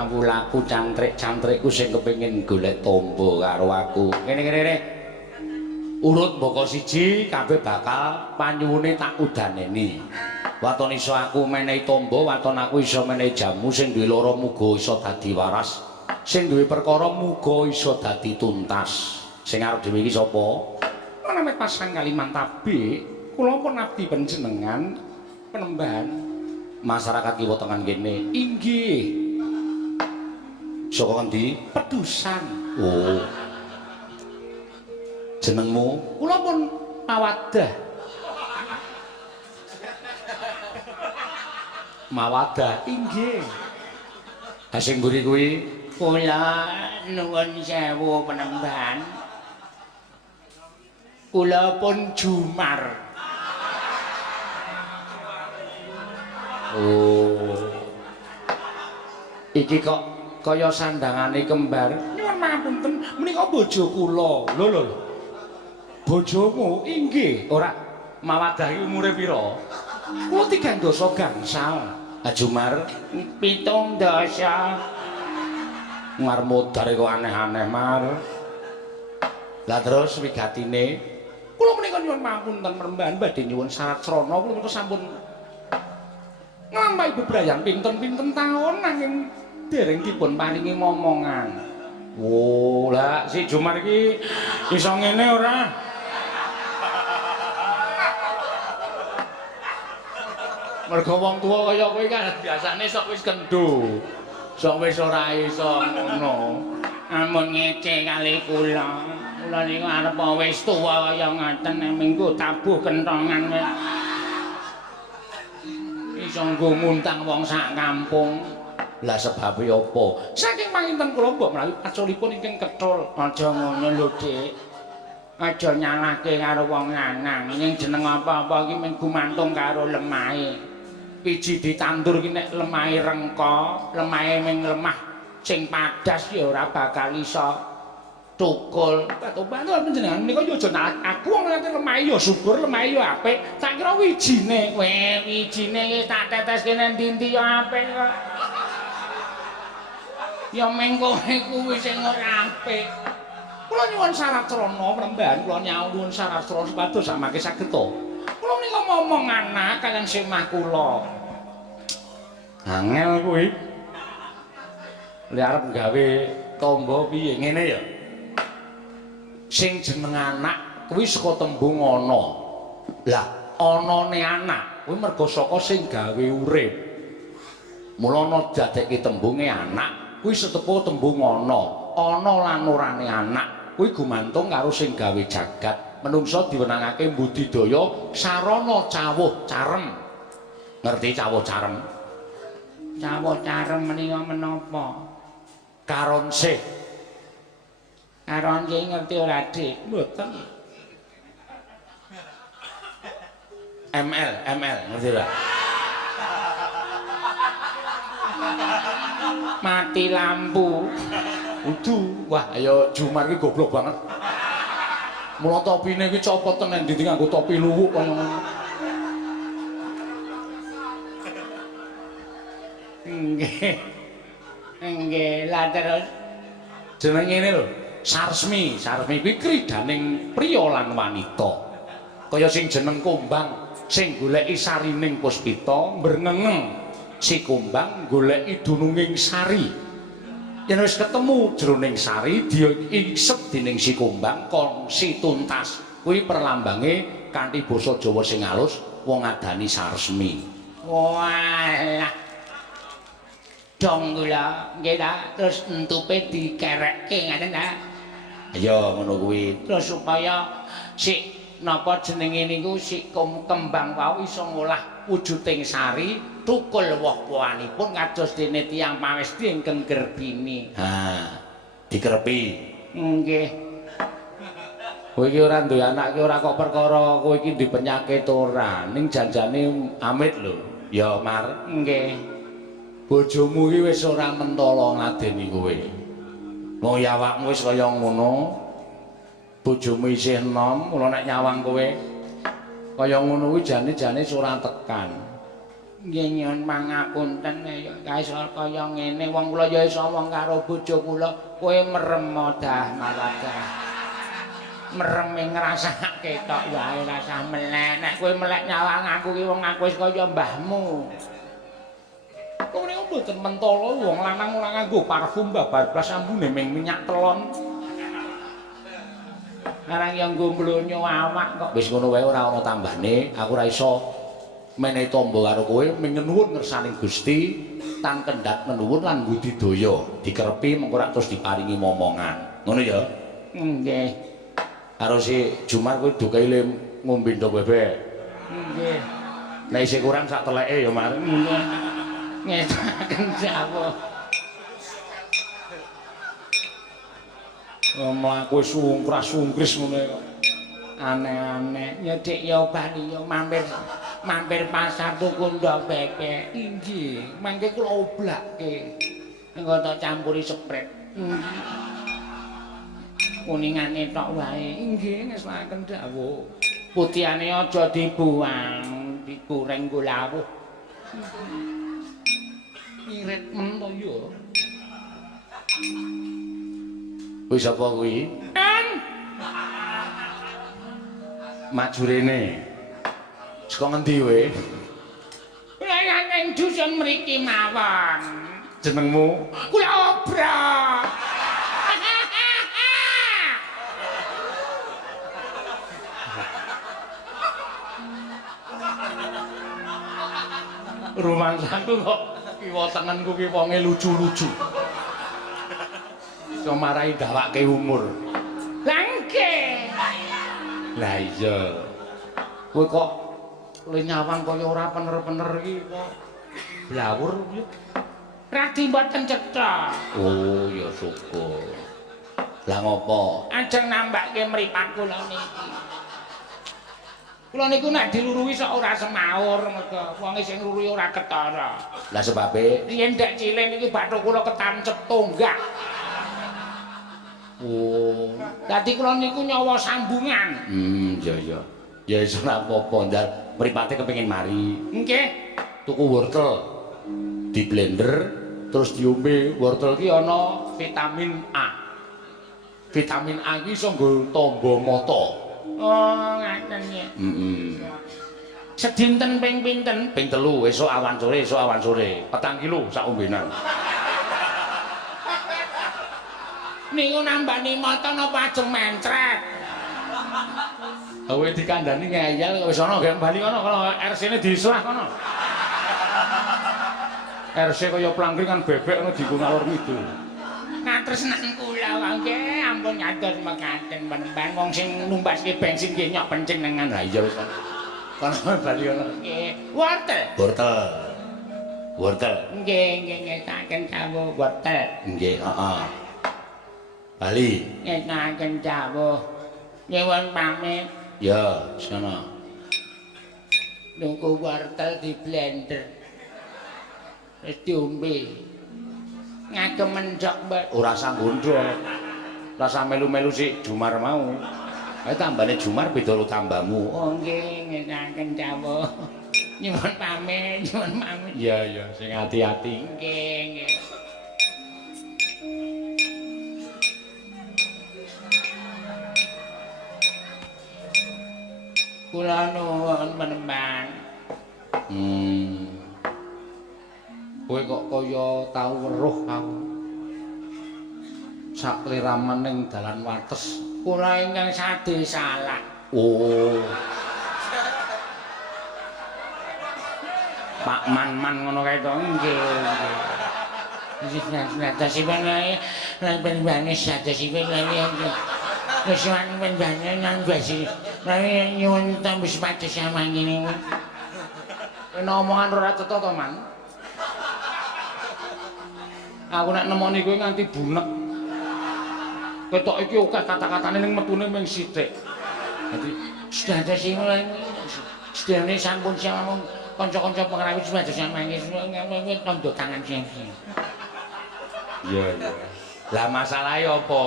kawulaku cantrik-cantrikku sing kepengin golek tombo karo aku. Kene. Urut mboko siji kabeh bakal panyuwune tak udaneni. Waton iso aku menehi tombo, waton aku iso menehi jamu sing duwe loro muga iso dadi waras. Sing duwe perkara muga iso dadi tuntas. Sing arep dhewe iki sapa? Nami pasang Kalimantabe, kula pun abdi panjenengan Penembahan. Masyarakat kiwa tengan kene. Inggih. Saka endi? Pedusan. Oh. Jenengmu? Kula pun Mawadah. Mawadah. Inggih. Ha sing mburi kuwi kula nuwun sewu Penembahan. Kula pun Jumar. Oh. Iki kok kaya sandangane kembar. Nyuwun pangapunten, menika bojo kula. Lho. Bojomu inggih, ora Mawadah iki umure pira? Kula 3 dasa gangsal. Ha Jumar 7 dasa. Ngarmodar kok aneh-aneh Mar. Lah terus wigatine kula menika nyuwun pangapunten Penembahan badhe nyuwun syarat srana kula menika sampun nglampahi bebrayan pinten-pinten taun nanging dereng dipun paringi momongan. Oh, lah si Jumar iki iso ngene ora? Mergo wong tuwa kaya kowe kan biasane sok wis kendho. Sok wis ora iso ngono. Amun ngece kali kula. Kula niku arep wis tuwa kaya ngaten minggu tabuh kentongan wis. Iso nggo muntang wong sak kampung. Lah sebabe apa? Saking panginten kula mbok menawi aculipun ingkang kethul. Aja ngono lho, Dik. Aja nyalahke karo wong lanang. Ning jeneng apa-apa iki mung gumantung karo lemahe. Iji ditandur ki nek lemahe rengko, lemahe ming lemah sing padas ya ora bakal iso tukul. Bantu panjenengan menika yo aja nalak aku wong nate lemahe ya syukur, lemahe ya apik. Tak kira wijine, wijine tak teteske nang ndi-ndi ya apik kok. Ya meng kowe kuwi sing ora apik. Kula nyuwun syarat srana Penembahan, kula nyuwun syarat srana supados samangke saged to. Kula nika ngomong anak kaliyan semah kula. Angel kuwi. Lek arep gawe tamba piye ngene ya. Sing jeneng anak kuwi saka tembung ana. Lah, anane anak kuwi mergo saka sing gawe urip. Mula ana dadekke tembunge anak kuwi setepu tembung ana. Ana lan orane anak kuwi gumantung karo sing gawe jagat. Menungsa diwenangake budidaya sarana cawuh carem. Ngerti cawuh carem? Cawuh carem menika menapa? Karonsih. Karonsih ngerti ora, Dik? Mboten. ML ngerti ora? Mati lampu. Udu. Wah, ayo Jumar iki goblok banget. Mula topine iki copot tenan ndi nganggo topi luwuk kaya ngono. Nggih, lah terus jenenge ngene lho, Sarsmi kuwi kridaning priya lan wanita. Kaya sing jeneng Kumbang, sing goleki sarining puspita, mbrengeng si Kumbang goleki dununging sari. Yen wis ketemu jroning sari diisep dening si Kumbang kongsi tuntas. Kuwi perlambange kanthi basa Jawa sing alus wong ngadani Sarsmi. Walah. Dong kula nggih ta terus entupe dikerekke ngaten ta. Ya ngono kuwi. Terus supaya si napa jenenge niku si kembang wau iso ngolah wujuding sari tukul woh-wohanipun kados dene tiyang pawesti ingkang gerbini. Ha, dikrepi. Nggih. Kowe iki ora duwe anak ki ora kok perkara kowe iki duwe penyakit ora, ning janjane amit lho. Ya, Mar. Nggih. Bojomu iki wis ora mentala ngladeni kowe. Wong ya awakmu wis kaya ngono. Bojomu isih enom, mula nek nyawang kowe kaya ngono kuwi jane ora tekan. Nggih nyuwun pangapunten ya kaisar kaya ngene wong kula ya iso ngomong karo bojo kula kowe merem dah maladah. Merem ngrasake tok wae rasah melek nek kowe melek nyawang aku ki wong aku wis kaya mbahmu. Kowe niku mboten mentala wong lanang ora nganggo parfum babar blas ambune ming minyak telon. Arang yang nggo mlonyo awak kok Wis ngono wae ora ana tambane, aku ora iso menehi tamba karo kowe mengenuwun ngersaning Gusti tan kendhat menuwun lan budidaya dikerepi mengko ora terus diparingi momongan. Ngono ya? nggih. Karo si Jumar kowe dukai le ngombe ndok bebek. Nggih. Nek isih kurang sak teleke ya Mar. Ngetaken jawab. Mlaku sungkras-sungkris ngono kok. Aneh-aneh ya dik ya bali ya mampir pasar tuku ndok bebek. Inggih, mangke kula oblakke. Engko tak campuri sepret. Kuningane tok wae. Inggih ngesnaken dawuh. Putihane aja dibuang, digoreng nggo lawuh. Irit men to ya. Wis apa kuwi? Maju rene. Saka ngendi we? Kula ning dusun mriki mawon. Jenengmu? Kula obra. Rumangsaku kok kiwa tengenku ki wonge lucu-lucu. Iso marai gawake umur. Langke. Lah iya. Kowe kok le nyawang kaya ora pener-pener iki kok blawur piye? Radi mboten cetha. Oh, ya syukur. Lah ngopo? Ajeng nambahke mripat kula niki. Kula niku nek dilurui sok ora semaur mergo wong sing nglurui ora ketara. Lah sebabe Riyen dak cilik niki bathuk kula ketancep tonggak. oh, Dadi kula niku nyawa sambungan. iya iya. Ya iso ora apa-apa, ndar mripate kepengin mari. Nggih. Tuku wortel di blender terus diombe. Wortel ki ana vitamin A. Vitamin A ki iso nggo tamba mata. Oh, ngaten ya. Sedinten ping pinten? Ping 3 esuk awan sore, 4 kilo sak ombenan. Niku nambani mata napa ajeng mencret? Kowe dikandani ngeyel wis ana gen bali kono kalau RC-ne diserah kono. RC kaya plangkringan bebek ngono diku ngalor ngidul. Katresnan kula mangke ampun nyatur mekaten penemban wong sing numbaske bensin nggih nyok pencing nengan. Lah iya wis kono. Kono bali kono. Nggih, wortel. Wortel. Nggih, ngetaken dawuh wortel. Nggih, heeh. Bali. Ngetaken dawuh. Nyuwun pamit. Ya, sono. Nuku wortel di blender. Terus diombe. Ngagem mendhok, Mbak. Ora sanggundhok. Rasa melu-melu sik Jumar mau. Ae tambane Jumar beda karo tambamu. Oh nggih, ngetaken dawuh. Nyuwun pamit, nyuwun pamit. Iya, iya, sing ati-ati. Nggih, nggih. Kula nuwun menembang. Kowe kok kaya tau weruh aku. Sak liraman ning dalan wates. Kula ingkang sadhe salah. Oh. Pak Man-man ngono kae to. Nggih, nggih. Dasipun ae lan penbane sadasipun lan kesuwan penbane nang basi. Lan nyuwun tambus pados samang ngene. Kena omongan ora cetha to, Man? Aku nek nemoni kowe nganti bunek. Ketok iki akeh kata-katane ning metune mung sithik. Dadi Sadasipun lan sedene sampun samang kanca-kanca pengrawit pados samang ngene tondo tangan sing. iya, iya. Lah masalahe apa?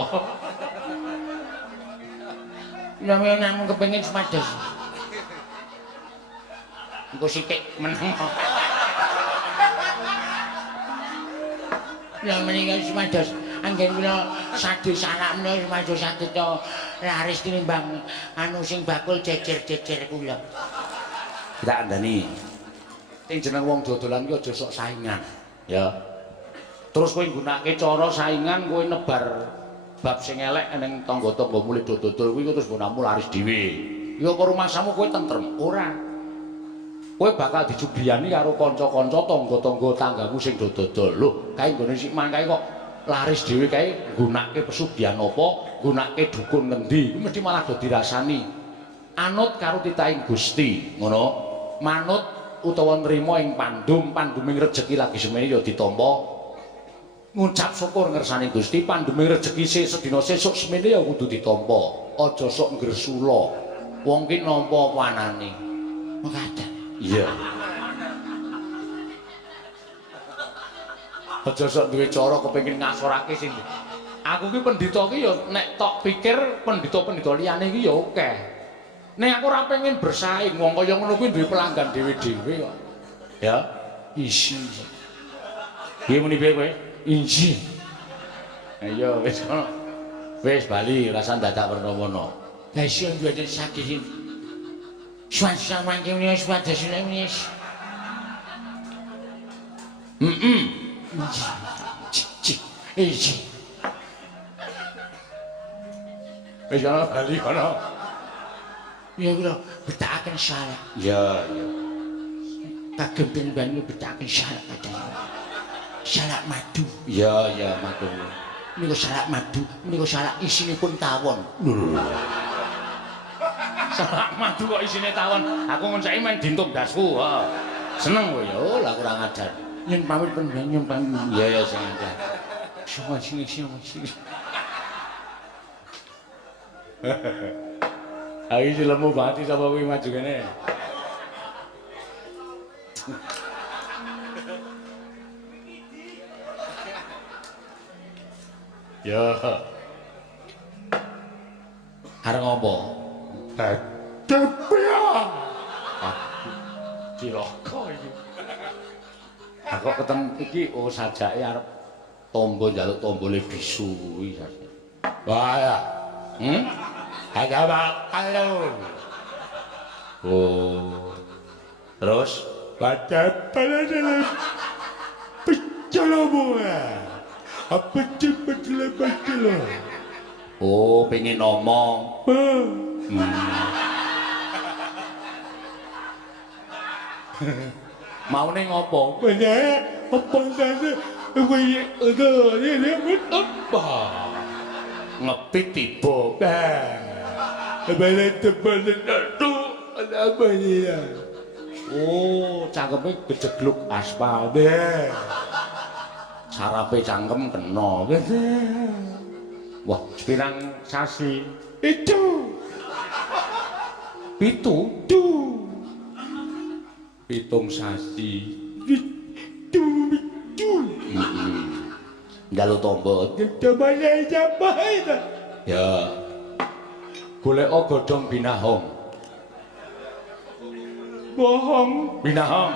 Lha namung kepengin sepados. Engko sithik meneng. Lah menika supados anggen kula sadhe salak menika supados saged laris tinimbang anu sing bakul jejer-jejer kula. Tak andani. Sing jeneng wong dodolan ki aja sok saingan, ya. Terus kowe nggunakake cara saingan kowe nebar bab sing elek ning tangga-tangga mulih dodol kuwi terus bonamu laris dhewe. Ya apa rumasamu kowe tentrem? Ora. Kowe bakal dijubriyani karo kanca-kanca tangga-tangga tanggamu sing dodol. Lho, kae nggone sik mangkae kok laris dhewe kae nggunakake pesugihan apa, nggunakake dukun ngendi, mesti malah do dirasani. Anut karo titahing Gusti, ngono. Manut utawa nrimo ing panduming rejeki lagi semene ya ditampa. Ngucap syukur ngersani Gusti, panduming rejeki sedina sesuk semene ya kudu ditampa. Aja sok ngresula. Wong ki nampa wanane. Mekaten. Iya. Aja sok duwe cara kepengin ngasorake sing. Aku ki pendhita ki ya nek tok pikir pendhita-pendhita liyane iki ya akeh. Nek aku ora pengen bersaing, wong kaya ngono kuwi duwe pelanggan dhewe-dhewe kok. Ya, isi. Piye muni piye kowe? Inji. Ayo wis ngono. Wis bali rasa dadak werna-werna. Lah sing duwe sakit sing Suan-suan mangke muni wis padha sile wis. Iji. Wis ana bali kono. Ya kula betakaken salak. Ya, ya. Kagem pengen betakaken salak kadang. Salak madu. Ya, ya, madu. Menika salak madu, menika salak isinipun tawon. Salak madu kok isine tawon. Aku ngonceki main dintung dasku. Seneng kowe ya. Oh, lah kurang ajar. Nyun pamit panjenengan nyun pamit. Iya, ya sing ajar. Semua sini. Aku iki lemu banget sapa kuwi maju kene. Ya. Arep ngopo? Cepya. Cilaka iki. Aku ketemu iki sajake arep tombo njaluk tombole bisu kuwi. Wah ya. Ada bakal. Oh. Terus pada dalam pecoloboa. Apa cepet lo? Oh, pengen ngomong. Mau ning ngopo? Bener, apa saja? Kuwi ini apa? Ngepit tiba. Balik itu ada apa ya? Oh, cangkeme kejegluk aspal deh. Sarape cangkem kena. Wah, sepirang sasi. Itu. Pitu. Pitung sasi. Pitu. Njaluk tombo. Tombolnya siapa itu? Ya. Golek godhong binahong. Bohong. Binahong.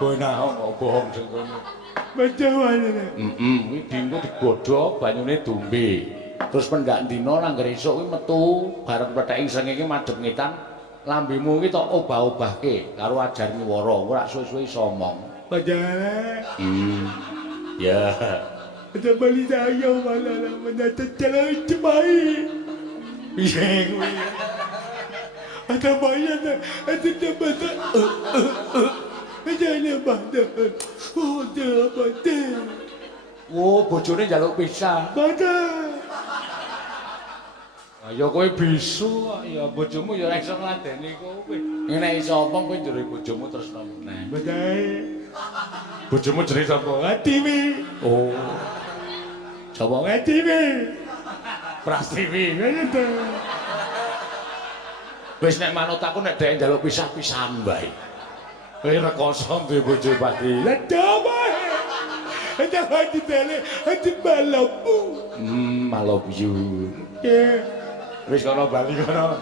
Binahong kok bohong sing kono. Macamane. Kuwi dinggo digodhog banyune dombe. Terus pendak dina nangger esuk kuwi metu bareng pethek srengenge madhep ngetan. Lambemu iki tok obah-obahke karo ajar nyuwara, ora suwe-suwe iso omong. Padahal. Ya. Ada bali saya malah mendapat jalan cemai. Iya kuwi. Ada bayar ada dapat. Ada badan. Oh, badan. Oh, bojone njaluk pisah. Badan. Ya kowe bisu ya bojomu ya ora iso ngladeni kowe. Nek iso omong kowe njero bojomu terus meneh. Badan. Bojomu jere sapa? Atiwi. Oh. Sapa Atiwi? Prastiwi. Ngene. Wis nek manut aku nek dhek njaluk pisah-pisahan wae. Kowe rekoso duwe bojo pati. Lah dawae. Ada hati tele, hati malabu. Malabu. Wis kono bali kono.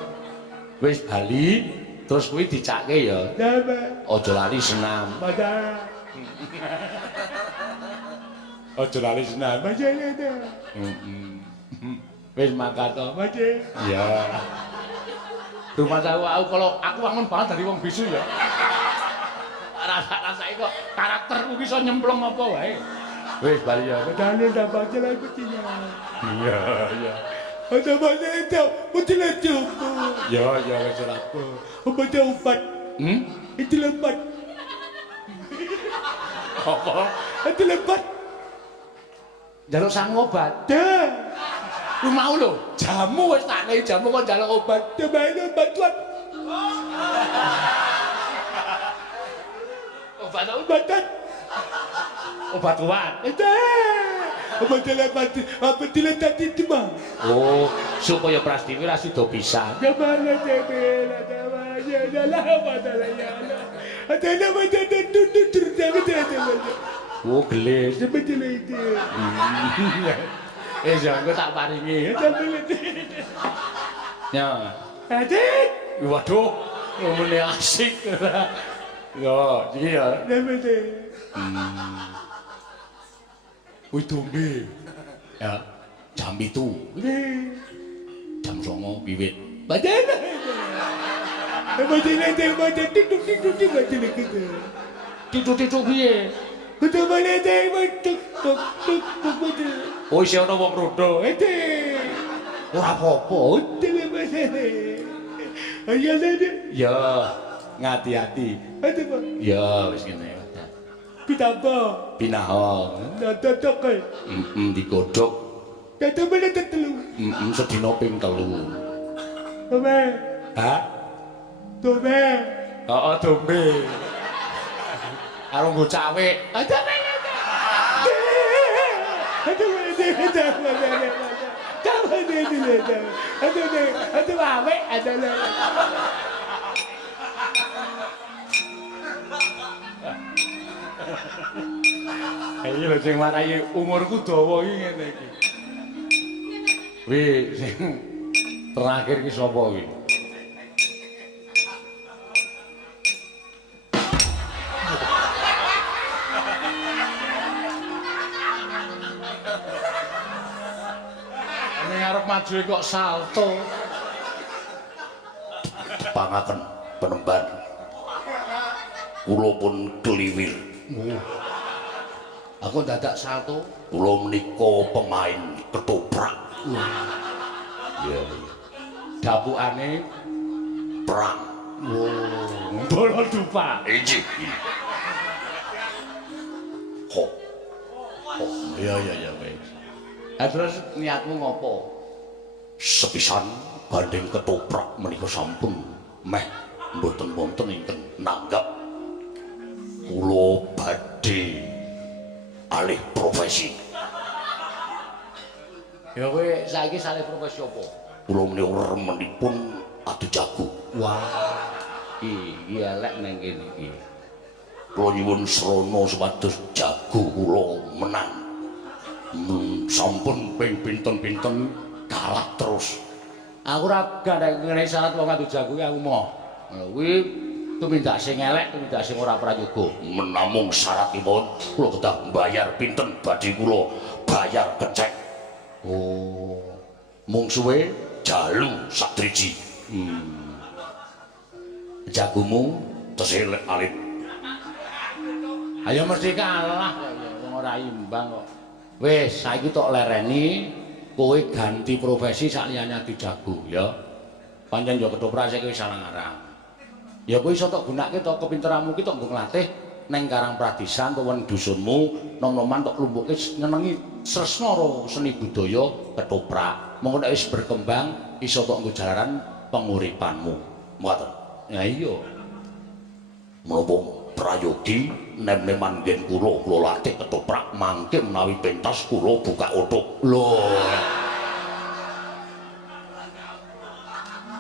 Wis bali terus kuwi dicakke ya. Aja lali senam. Padha. Aja lali senan. Wis mangkat to, Mas. Iya. Rumah aku kalau aku wangun banget dari wong bisu ya. Rasa-rasake kok karakterku ki iso nyemplung apa wae. Wis bali ya. Bedane dapat jalan kucinya. Iya, iya. Ada mana itu? Betul itu. Ya, ya wis ora apa. Obat obat. Itu lebat. Apa? Itu lebat. Jaluk sang obat. Dah. Lu mau lho, jamu wis tak nehi jamu kok njaluk obat. Cobain bantuan. Obat-obatan. Obat-obat. Obat telepat, apa diletak itu mah? Oh, supaya Prastiwi ra sida pisan. Gimana cebel, ada apa dalanya? Ada nama tutur Oh, gelis. Sebetulnya itu. Jangan tak paringi. Ya. Adik. Waduh, ngomongnya asik. Ya, jadi ya. Wih, tumbi. Ya, jam itu. Jam 09.00 wiwit. Bajana. Bajana, tidur piye? Kudu balik tuk. Oh, isi ana wong rodo. Ora apa-apa. Ayo dene. Ya, ngati-ati. Ate, Pak. Ya, wis ngene. Pitapa? Pinaha. Dadak kae. Digodhog. Dadak meneh telu. Sedina ping 3. Tombe. Hah? Tombe. Heeh, tombe. Karo nggo cawe. Iki lho sing marai umurku dawa iki ngene iki. Wih, sing terakhir ki sapa kuwi? Arep maju kok salto. Pangaken penemban. Kula pun kliwir. Aku dadak salto. Kula menika pemain ketoprak. Iya, iya. Dapukane perang. Bola dupa. Injih. Ho. Iya, iya, iya, baik. Terus niatmu ngopo? Sepisan banding ketoprak menika sampun meh mboten wonten ingkang nanggap kula badhe alih profesi. Ya kowe saiki salih profesi apa? Kula menika remenipun adu jago. Wah. Iki elek nang kene iki. Kula nyuwun srana supados jago kula menang. Sampun ping pinten-pinten kalah terus. Aku ora gandeng ngene syarat wong adu jago aku moh. Kuwi tumindak sing elek, tumindak sing ora prayoga. Menamung syaratipun kula kedah mbayar pinten badhe kula bayar kecek. Oh. Mung suwe jalu sak driji. Jagomu teselek alit. Ayo mesti kalah wong ora imbang kok. Wis saiki tok lereni kowe ganti profesi sakliyane adu jago ya. Pancen yo ketoprak sik wis salang-arang. Ya kowe iso tok gunakake tok kepinteranmu ki tok nggo nglatih ning Karang Pradisan utawa dusunmu nom-noman tok lumpuke nyenengi sresna karo seni budaya ketoprak. Monggo nek wis berkembang iso tok nggo jalaran penguripanmu. Ngoten. Ya iya. Menapa prayogi nem-neman ngen kula latih ketoprak mangke menawi pentas kula buka utuk. Lho.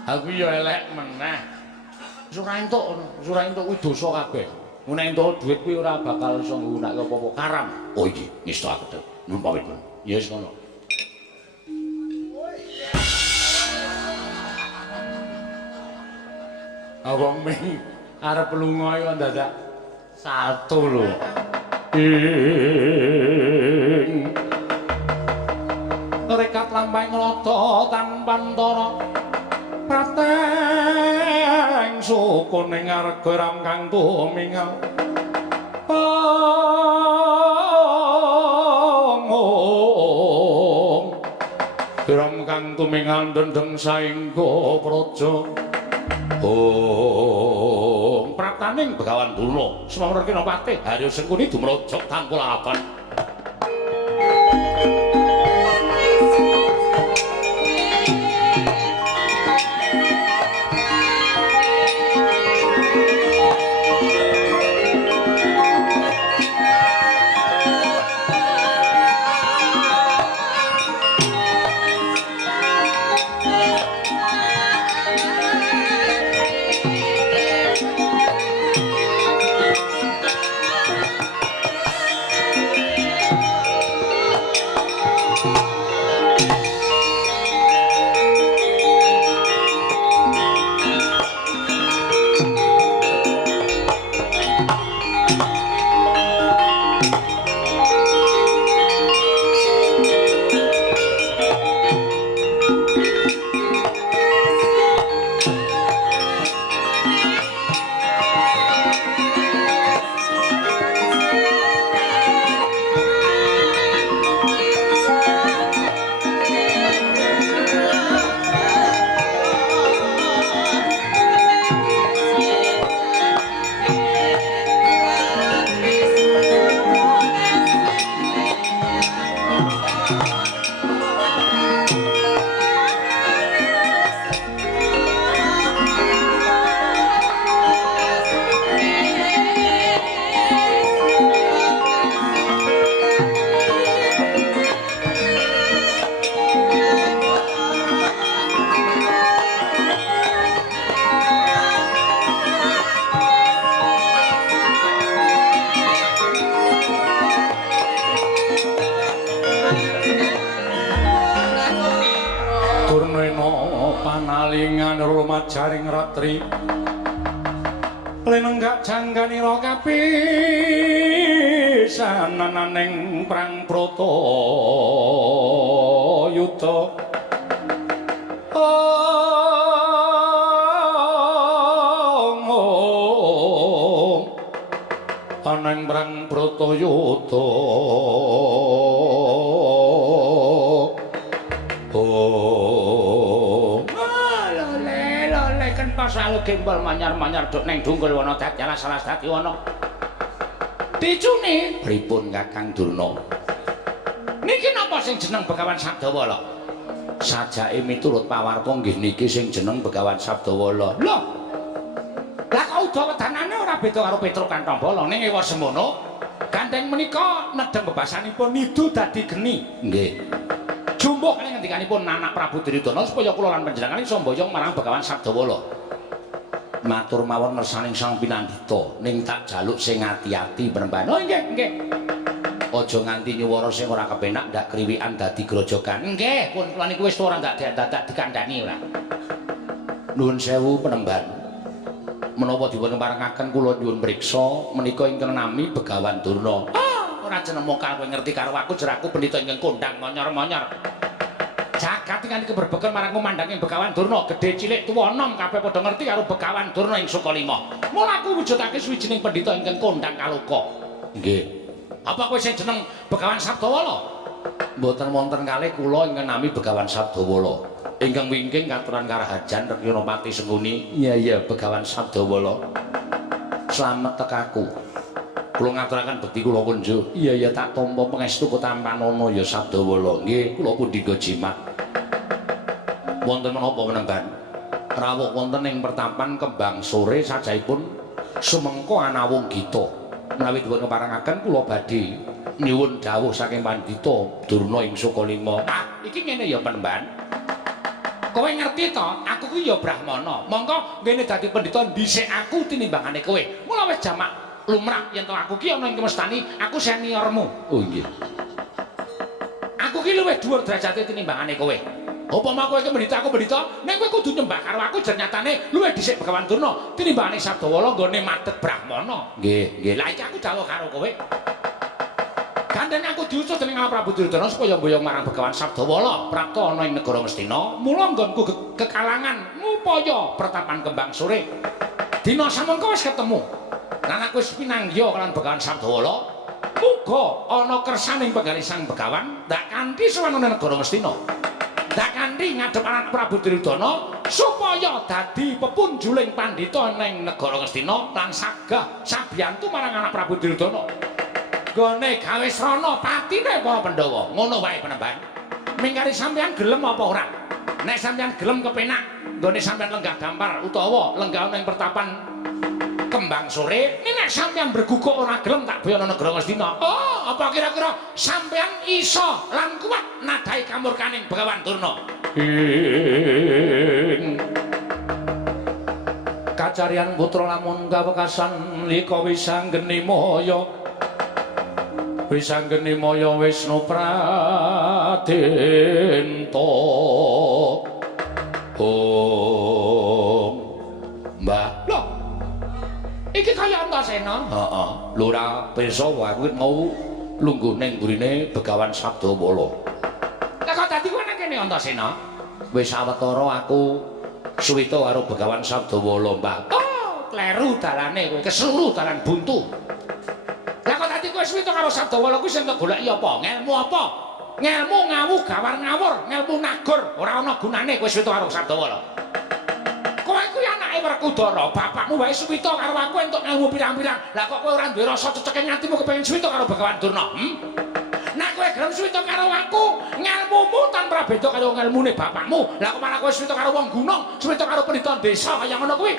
Aku ya elek meneh. Ora entuk kuwi dosa kabeh. Nek entuk dhuwit kuwi ora bakal iso nggunakake apa-apa karam. Oh iki ngestakaken. Nuwun pamit. Ya wis ngono. Awang ming arep lunga kok dadak salto lho. lampahing rata tanpa antara prateng sukuning arga ram kang tumingal ram kang tumingal dendeng saengga praja prataning Begawan Durna sumamur kena patih Harya Sengkuni dumrajak tanpa lapan jaring ratri lenenggak jangganira kapisananing prang Bratayuda aneng prang Bratayuda selalu gembol manyar-manyar duk neng dunggul wana dadyala salah dadi wana dicune pripun Kakang Durna niki napa sing jeneng Begawan Sabdawala sajake miturut pawarta nggih niki sing jeneng Begawan Sabdawala lho lah kok udawedanane ora beda karo Petruk Kantambala ning ewa semono gandeng menika nedeng bebasanipun nidu dadi geni nggih jumbuh kali ngendikanipun anak Prabu Duryudana supaya kula lan panjenengan iso mboyong marang Begawan Sabdawala matur mawon ngersaning Sang Pinandhita ning tak jaluk sing ati-ati penemban. Oh nggih, nggih. Aja nganti nyuwara sing ora kepenak ndak kriwikan dadi grojogan. Nggih, pun kula niku wis ora ndak dikandhani ora. Nuwun sewu penemban. Menapa dipun parengaken kula nyuwun priksa menika ingkang nami Begawan Durna. Ora jeneng kowe ngerti karo aku jeraku pendhita ingkang kondang monyor-monyor. Jagat ingkang keberbeken marang kumandhanging Begawan Durna, gedhe cilik tuwa enom kabeh padha ngerti karo Begawan Durna ing Sukalima. Mula aku wujudake swijining pendhita ingkang kondang kaloka. Nggih. Apa kowe sing jeneng Begawan Sabdawala? Mboten wonten kalih kula ingkang nami Begawan Sabdawala. Ingkang wingking katuran karahajan Rekyanapati Sengkuni. Iya, Begawan Sabdawala. Slamet tekaku. Kula ngaturaken bekti kula kunjuk. Iya, tak tampa pangestu Kotampanana ya Sabdawala. Nggih, kula pundhika jimat. Wonten menapa menemban? Rawuh wonten ing pertapan Kembang Sore sajaipun sumengka anawung gita. Menawi dipun keparengaken kula badhe nyuwun dawuh saking Pandhita Durna ing Sukalima. Iki ngene ya penemban. Kowe ngerti to, aku kuwi ya Brahmana. Mongko ngene dadi pendhita dhisik aku tinimbangane kowe. Mula wis jamak lumrah yen to aku ki ana ing kemestani, aku seniormu. Oh nggih. Aku ki luwih dhuwur derajate tinimbangane kowe. Upama kowe iki pendhita aku pendhita, nek kowe kudu nyembah karo aku ternyatane luwih dhisik Begawan Durna tinimbangane Sabdawala nggone madhet Brahmana. Nggih, nggih. Lah iki aku dawuh karo kowe. Gandeng aku diutus dening Prabu Duryudana supaya mboyong marang Begawan Sabdawala prapta ana ing negara Ngastina. Mula nggonku kekalangan ngupaya pertapan kembang sore. Dina samangka wis ketemu. Lan aku wis pinanggya kalian Begawan Sabdawala. Muga ana kersaning penggali Sang Begawan ndak kanthi sawanane negara Ngastina. Ndak kanthi ngadhep anak Prabu Duryudana supaya dadi pepunjuling pandhita ning negara Ngastina lan sagah sabiyantu marang anak Prabu Duryudana. Gone gawe srana patine para Pandhawa. Ngono wae Penemban. Mingkari sampeyan gelem apa ora? Nek sampeyan gelem kepenak nggone sampeyan lenggah dampar utawa lenggah ning pertapan kembang sore, nek sampeyan berguguk ora gelem tak boyono negara Ngastina. Oh, apa kira-kira sampeyan iso lan kuat nadahi kamurkaning Begawan Durna? Kacarian putra lamun kawekasan lika wisanggeni maya. Wisanggeni maya Wisnu Pradenta. Mbah. Loh. Iki kaya Antasena? Heeh. Lura pirsa wae kuwi mau lungguh ning burine Begawan Sabdawala. Lah kok dadi kowe nang kene Antasena? Wis sawetara aku suwita karo Begawan Sabdawala, Mbah. Oh, kleru dalane kowe, kesuru dalan buntu. Lah kok dadi kowe suwita karo Sabdawala kuwi sing tak goleki apa? Ngelmu apa? Ngelmu ngawu gawar ngawur, ngelmu nagur, ora ana gunane kowe suwita karo Sabdawala. Kowe kuwi anake Werkudara, bapakmu wae suwita karo aku entuk ngelmu pirang-pirang. Lah kok kowe ora duwe rasa ceceke ngantimu kepengin suwita karo Begawan Durna? Nek kowe gelem suwita karo aku, ngelmumu tanpa beda kaya ngelmune bapakmu. Lah kok malah kowe suwita karo wong gunung, suwita karo pendhita desa kaya ngono kuwi.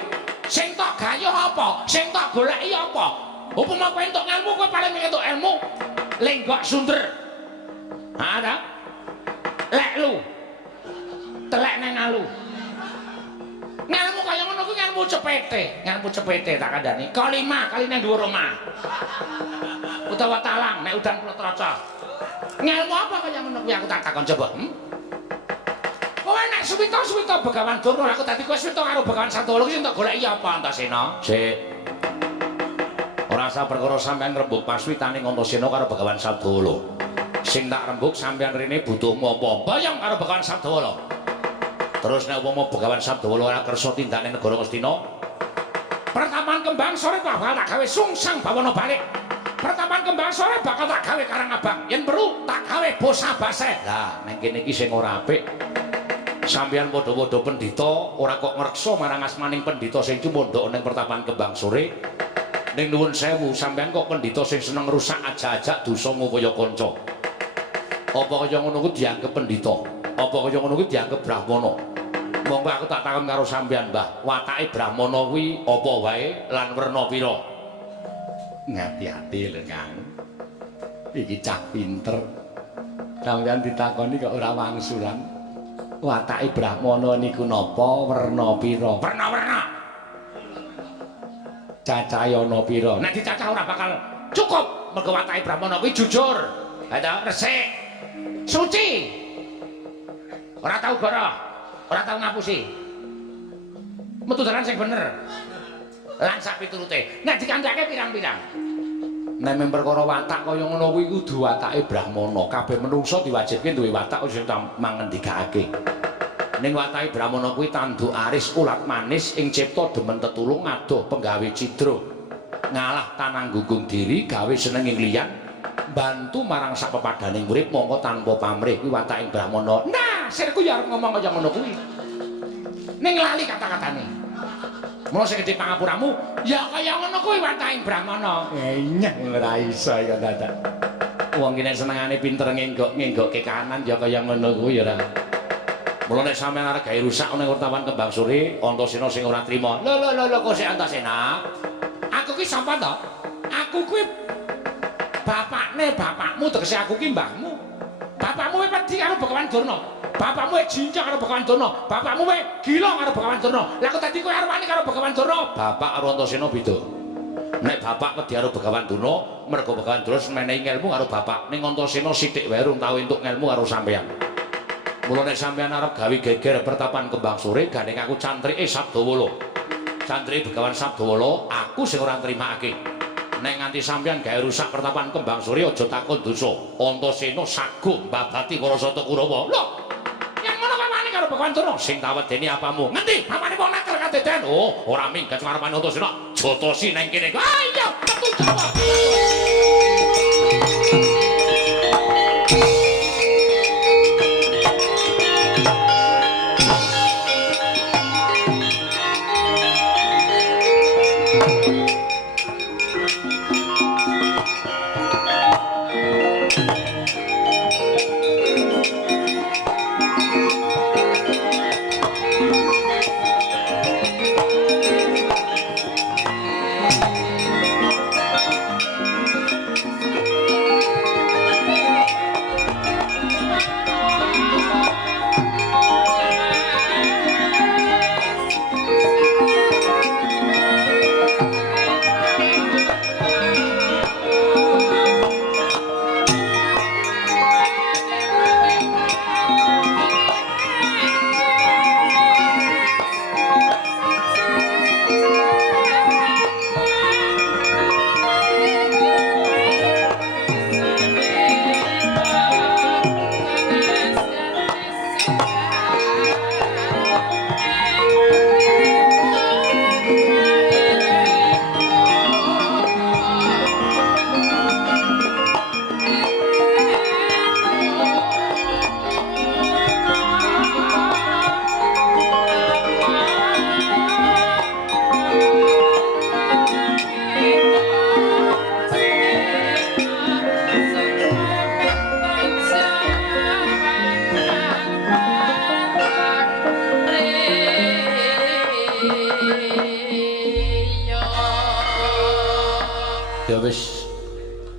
Sing tak gayuh apa? Sing tak goleki apa? Upama kowe entuk ngelmu, kowe paling entuk ilmu lenggok sunder. Ada? Lek lu. Telek nang alu. Ngelmu kaya ngono kuwi ngelmu cepete tak kandhani. Kalima kali nang dhuwur omah. Utawa talang nek udan kula traca. Ngelmu apa kaya ngono kuwi aku tak takon coba. Kowe nek suwita Begawan Durna, aku dadi kowe suwita karo Begawan Sabdawala kuwi sing tak goleki apa Antasena? Sik. Ora usah perkara sampean rembug paswitaning Antasena karo Begawan Sabdawala. Sing tak rembug sampean rene butuhmu apa? Bayang karo Begawan Sabdawala. Terus nek upama Begawan Sabdawala ora kersa tindakne negara Ngastina, pertapan kembang sore bakal tak gawe sungsang bawana balik. Pertapan kembang sore bakal tak gawe Karang Abang. Yen perlu tak gawe Bosa Baseh. Lah, nang kene iki sing ora apik. Sampeyan padha-padha pendhita ora kok ngreksa marang asmaning pendhita sing cumondhok ning pertapan kembang sore. Ning nuwun sewu sampeyan kok pendhita sing seneng rusak ajak-ajak dosa ngupaya kanca. Apa kaya ngono kuwi dianggep pendhita? Apa kaya ngono kuwi dianggep brahmana? Monggo aku tak takon karo sampeyan, Mbah, watake brahmana kuwi apa wae lan werna pira? Ngati-ati lho, Kang. Iki cah pinter. Sampeyan ditakoni kok ora wangsulan. Watake brahmana niku napa, werna pira? Werna-werna. Cacahe ana pira? Nek dicacah ora bakal cukup mergo watake brahmana kuwi jujur. Ha resik. Suci. Ora tau goroh, ora tau ngapusi. Metu dalan sing bener. Lan sak piturute. Nek dikandhake pirang-pirang. Nek men perkara watak kaya ngono kuwi kudu watake brahmana. Kabeh menungsa diwajibke duwe watak sing mangendikake. Ning watake brahmana kuwi tanduk aris, ulat manis, ing cipta demen tetulung, adoh penggawe cidra. Ngalah tananggung diri, gawe seneng ing liyan, bantu marang sak pepadaning urip mongko tanpa pamrih kuwi watake brahmana. Nah, sirku ya arep ngomong kaya ngono kuwi. Ning lali kata-katane. Mula sing gedhe pangapuramu, ya kaya ngono kuwi watake brahmana. Nyek ora iso ya dadak. Wong iki nek senengane pinter ngenggok-ngenggokke kanan ya kaya ngono kuwi ya ora. Mula nek sampeyan arep gawe rusak ning wartawan kembang sore, Antasena sing ora trima. Lho kok sik Antasena? Aku ki sapa to? Aku kuwi bapakmu tegese aku ki mbahmu. Bapakmu wis wedi karo Begawan Durna. Bapakmu wis jincak karo Begawan Durna. Bapakmu wis gila karo Begawan Durna. Lah kok dadi kowe arep wani karo Begawan Durna? Bapak karo Antasena beda. Nek bapak wedi karo Begawan Durna, mergo Begawan Durna menehi ngelmu karo bapak. Ning Antasena sithik wae urung tau entuk ngelmu karo sampeyan. Mula nek sampeyan arep gawe geger pertapan kembang sore, gandeng aku cantrike Sabdawala. Cantrike Begawan Sabdawala, aku sing ora nrimakake. nek nganti sampeyan gawe rusak pertapan Kembang Suri aja takon dosa. Antasena saguh mbabati Karasata Kurawa. Lho, yang ngono pamane karo Begawan Durna sing tawedeni apamu? Ngendi? Pamane wong nakal kadedan. Oh, ora minggat ngarepane Antasena. Jotosi nang kene. Ayo, metu Jawa.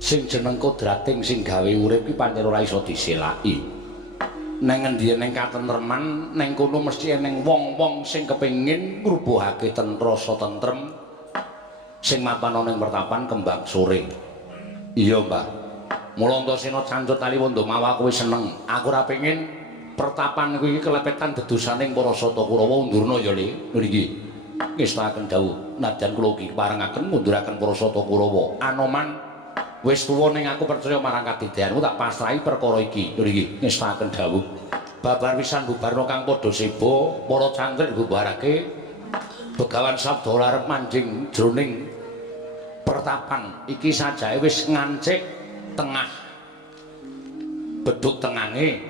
Sing jeneng kodrating sing gawe urip ki pancen ora iso diselaki. Neng endi ning katentreman, ning kono mesti eneng wong-wong sing kepengin ngrubuhake tentrasa tentrem sing mapan ning pertapan Kembang Sore. Iya, Mbah. Mula Antasena cancut Taliwondo mawa kowe seneng. Aku ora pengin pertapan kuwi kelepetan dedosaning para Sata Kurawa undurna ya, Le. Niki. Ngestaken dawuh, nadyan kula ugi parengaken munduraken para Sata Kurawa. Anoman wis tuwa ning aku percaya marang kadideanku tak pasrahi perkara iki. Lho iki ngestaken dawuh. Babar wisan bubarna kang padha seba, para cantrik bubarake Begawan Sabda arep manjing jroning pertapan iki sajake wis ngancik tengah. Beduk tengange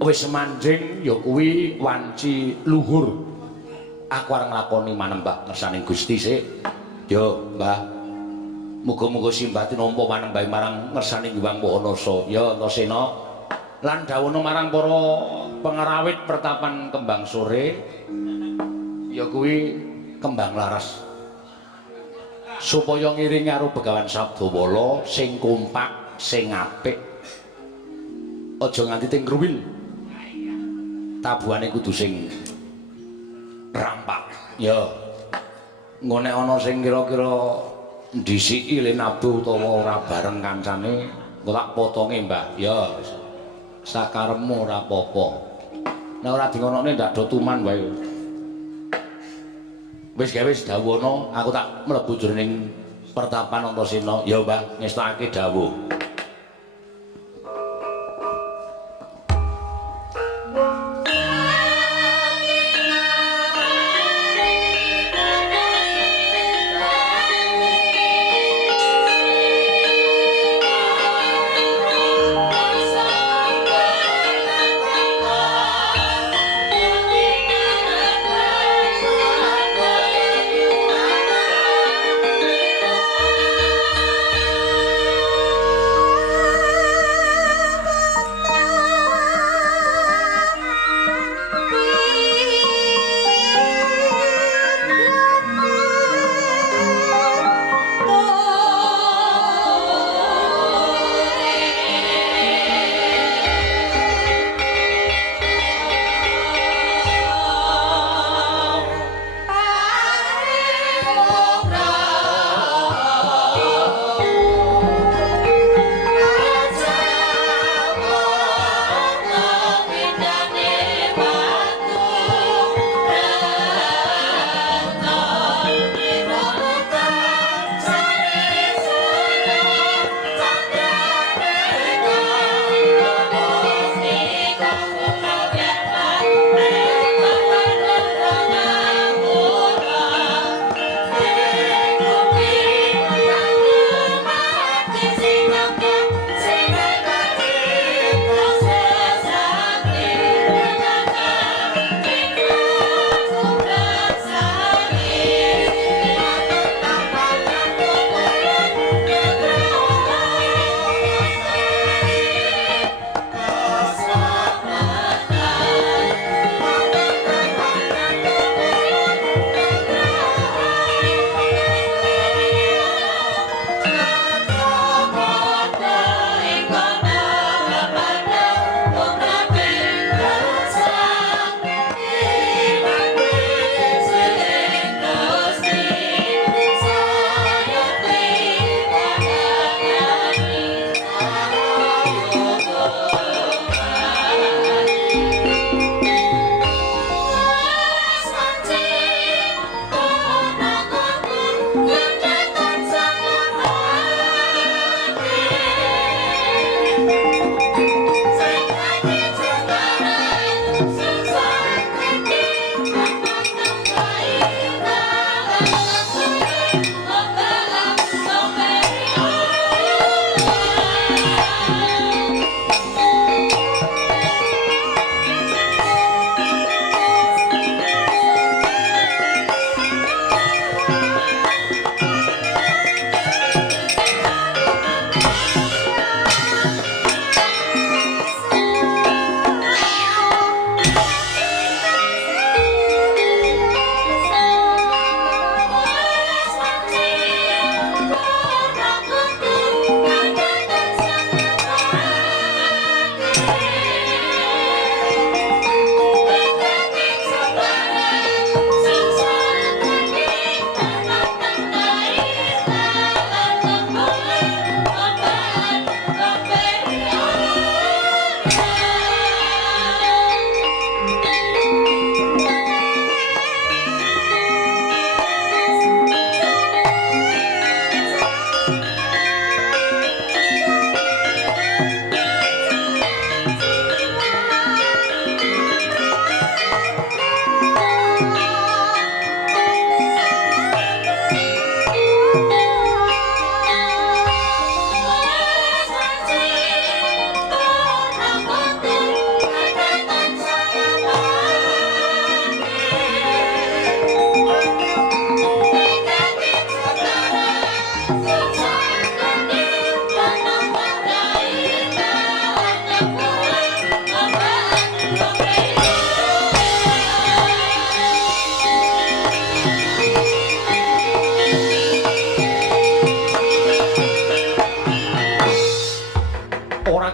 wis manjing ya kuwi wanci luhur. Aku arep nglakoni manembah ngersaning Gusti sik. Yo, Mbah. Muga-muga simbati nampa panembahe marang ngersane Hyang Mahanasa ya Antasena lan dawuhna marang para pengerawit pertapan Kembang Sore ya kuwi kembang laras supaya ngiring karo Begawan Sabdawala sing kompak sing apik aja nganti ting kruwil tabuhane kudu sing rampak ya ngene ana sing kira-kira ndisiki le nabuh utawa ora bareng kancane engko tak potonge Mbah ya sakarepmu ora apa-apa nek ora dingonokne ndak do tuman wae wis gawe dawuhna aku tak mlebu jroning pertapan Antasena ya Mbah ngestake dawuh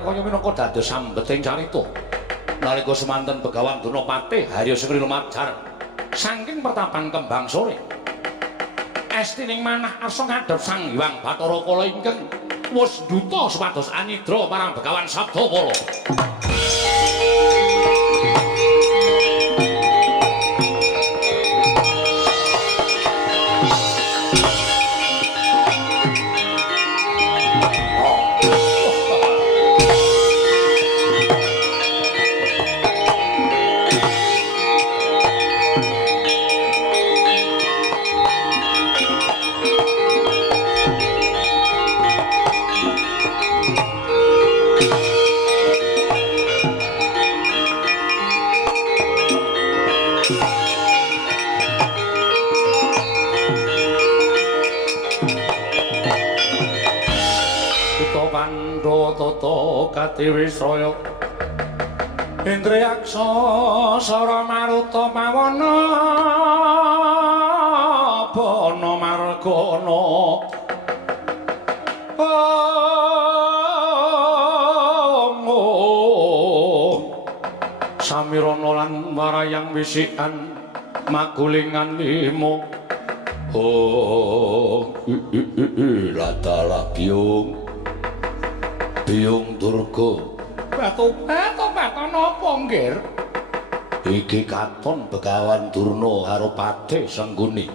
kaya minangka dados sambeting carita. Nalika semanten Begawan Durnapati Harya Sengkila Majar saking pertapan Kembang Sore. Estining manah arsa ngadhep Sang Hyang Bathara Kala ingkang wis duta supados anidra marang Begawan Sabdawala. Katiwisraya Indriyaksa Sara Maruta Pawana Bana Margana Samirana lan warayang wisikan magulingan limo latala biung Biyung Durga. Batu napa, Nggir? Iki katon Begawan Durna karo Patih Sengguni.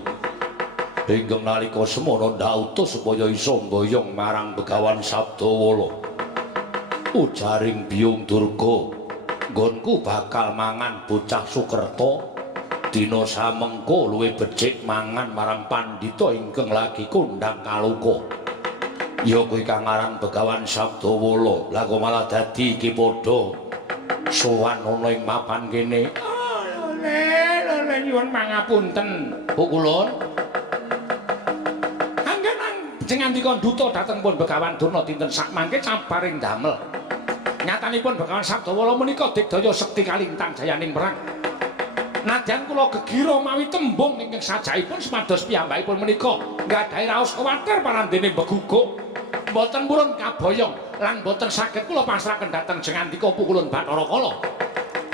Inggih nalika semana ndautus supaya isa mboyong marang Begawan Sabdawala. Ujaring Biyung Durga, nggonku bakal mangan bocah Sukerta. Dina samengko luwih becik mangan marang pandhita ingkang lagi kondhang kaluka. Ya kuwi kang aran Begawan Sabdawala. Lah kok malah dadi iki padha sowan ana ing mapan kene. Lha nyuwun pangapunten. Bu Kulon. Anggen jeneng andika duta dhateng pun Begawan Durna dinten sak mangke cabaring damel. Nyatanipun Begawan Sabdawala menika digdaya sekti kalintang jayaning perang. Nadyan kula gegira mawi tembung ingkang sajaipun supados piyambakipun menika nggadahi raos kuwatir parandene beguguk. Mboten purun kaboyong lan mboten saged kula pasrahaken dhateng jengandika Pukulun Bathara Kala.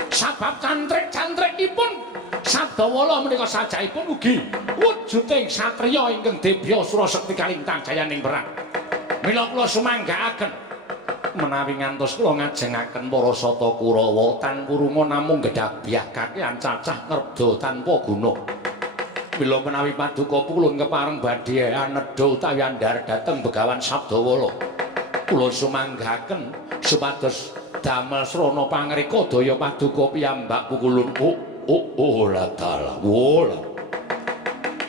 Sabab cantrik-cantrikipun Sabdawala menika sajaipun ugi wujuding satriya ingkang debya Surasekti kalintang jayaning perang. Mila kula sumanggaaken menawi ngantos kula ngajengaken para sata Kurawa tan kurunga namung gedhabyakake cacah ngerda tanpa guna. Mila menawi paduka Pukulun kepareng badhe anedha utawi andhar dhateng Begawan Sabdawala. Kula sumanggaken supados damel srana pangrika daya paduka piyambak Pukulun. Wola.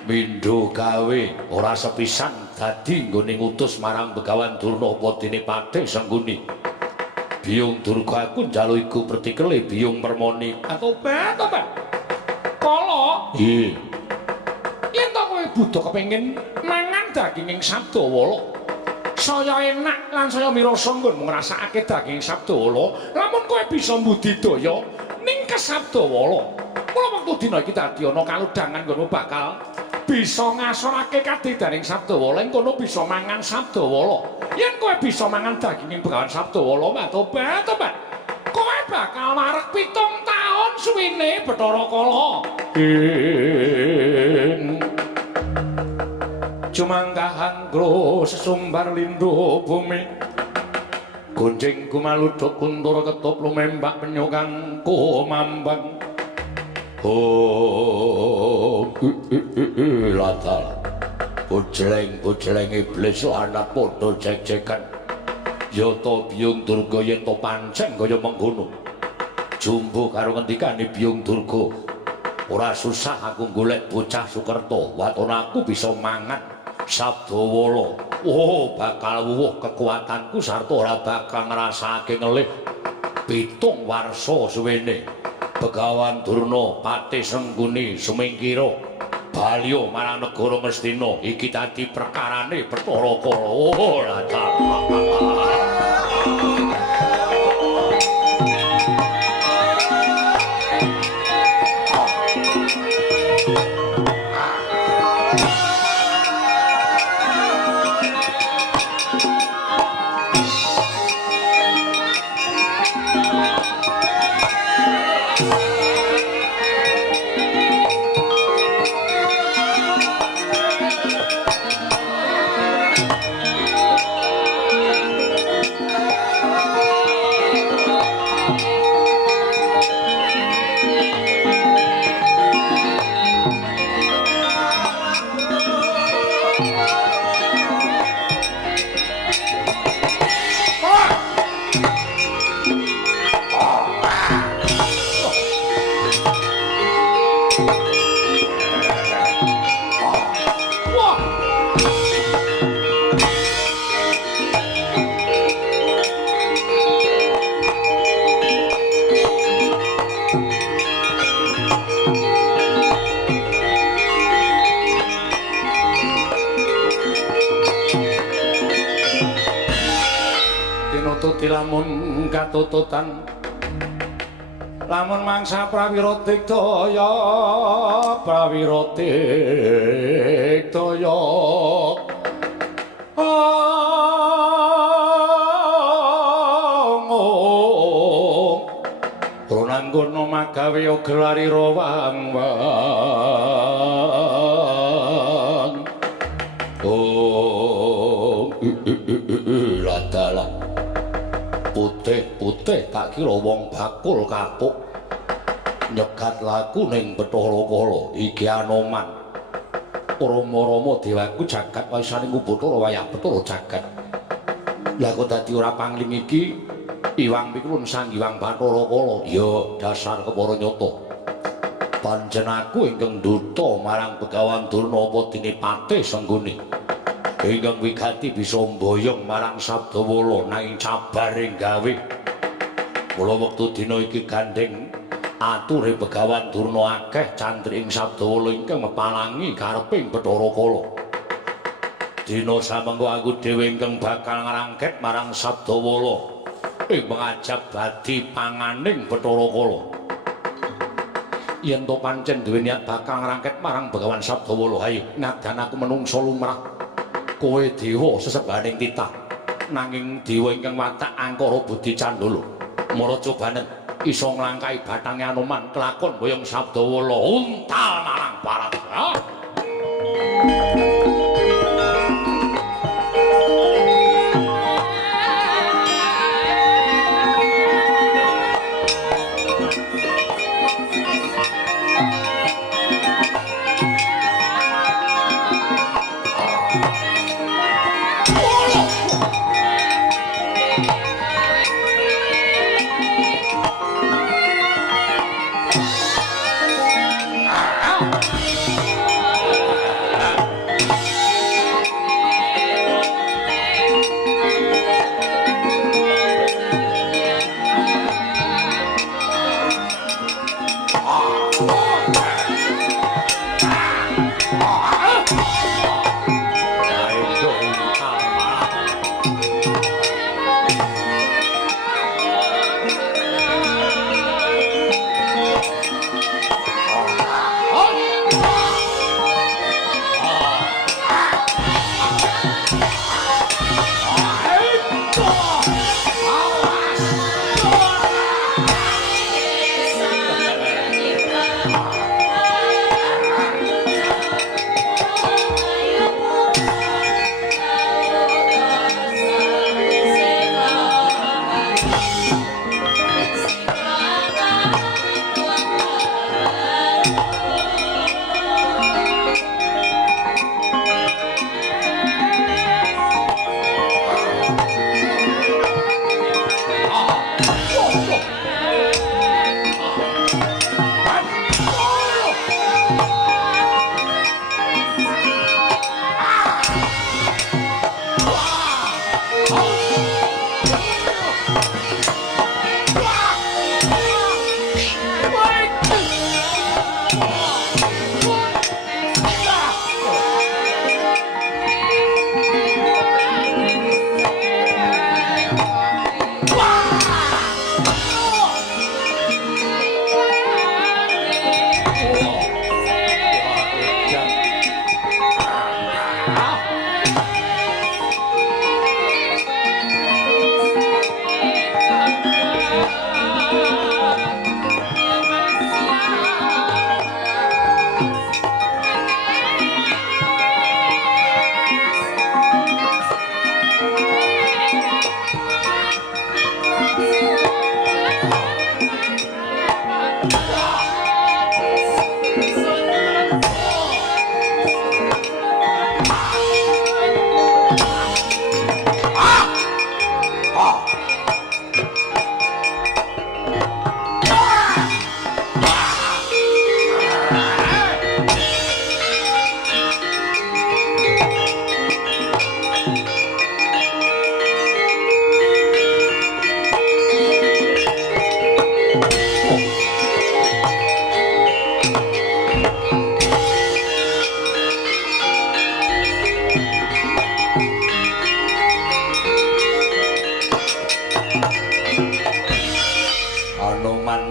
Mindho gawe ora sepisan dadi nggone ngutus marang Begawan Durna apa dene Patih Sengguni. Biyung Durga aku njaluk iku pertikele Biyung Permoni. Tobat. Kala. Nggih. Yen to kowe budha kepengin mangan daginging Sabdawala, saya enak lan saya mirasa nggon ngrasakake daging Sabdawala, lamun kowe bisa mbudidaya ning Sabdawala. Mula wektu dina iki dadi ana kalodhangan nggonmu bakal bisa ngasorake kadidaning Sabdawala, ing kono bisa mangan Sabdawala. Yen kowe bisa mangan daginging Begawan Sabdawala, tobat. Kowe bakal marek 7 taun suwine Bathara Kala. Cumanggahan gro sesumbar lindhu bumi gonjing kumaludhuk kuntur ketup lumembak penyogang kumambang latal bojleng iblis anak padha jek-jekan yata Biyung Durga yen to pancen kaya mengkono jumbo karo ngendikane Biyung Durga ora susah aku golek bocah Sukerta watona aku bisa mangan Sabdawala. Bakal wuwuh kekuatanku sarta ora bakal ngrasakake ngelih 7 warsa suwene. Begawan Durna Patih Sengguni sumingkira balya marang negara Ngastina iki dadi perkarane Bathara Kala. nututi lamun katututan lamun mangsa prawira digdaya Runanggono magawe gelari rawang-wang ladalah putih-putih tak kira wong bakul kapuk nyegat laku ning Bathara Kala iki Anoman Rama-rama dewaku jagat waisane Bathara wayah Bathara jagat lah kok dadi ora pangling iki Iwang Mikulun sang Iwang Bathara Kala ya dasar kepara nyata panjenenganku ingkang duta marang Begawan Durna apa dene patih senggone ingkang wigati bisa mboyong marang Sabdawala nanging cabaring gawe mula wektu dina iki gandeng ature Begawan Durna akeh candrik ing Sabdawala ingkang mepalangi kareping Bathara Kala dina samengko aku dhewe ingkang bakal ngrangket marang Sabdawala ing mengajab dadi panganing Bathara Kala yen to pancen duwe niat bakal ngrangket marang Begawan Sabdawala hayo nadan aku menungso lumrah kowe dewa sesebaning titah nanging dewa ingkang watak angkara budi candala mara cobanen isa nglangkai bathange Anoman kelakon boyong Sabdawala untal marang barat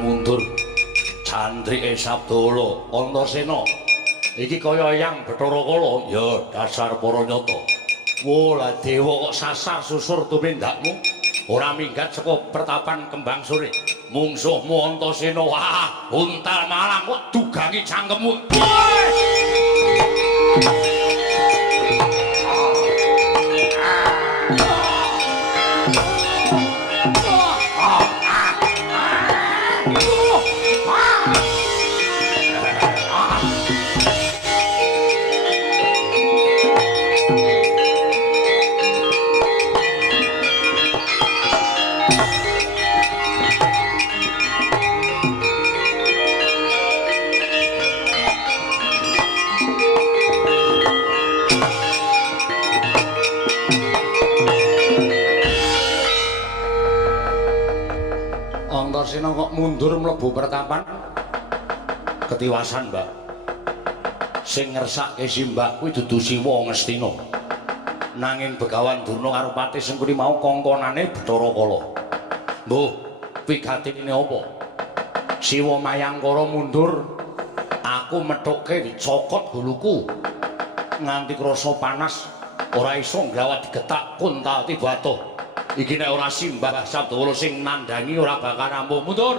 mundur Candrike Sabdawala Antasena iki kaya yang Bathara Kala ya dasar para nyata wola dewa kok sasar susur tumindakmu ora minggat saka pertapan Kembang Sore mungsuhmu Antasena wah untal malang kok dugangi cangkemmu Antasena kok mundur mlebu pertapan ketiwasan Mbak sing ngersake simbah kuwi dudu Siwa Ngastina nanging Begawan Durna karo Pati Sengkuni mau kongkonane Bathara Kala mbuh wigatine apa Siwa Mayangkara mundur aku methuke dicokot huluku nganti krasa panas ora iso nglawat digetak Kuntalti Batuh iki nek ora Simbah Sabdawala sing nandhangi ora bakal ampuh mundur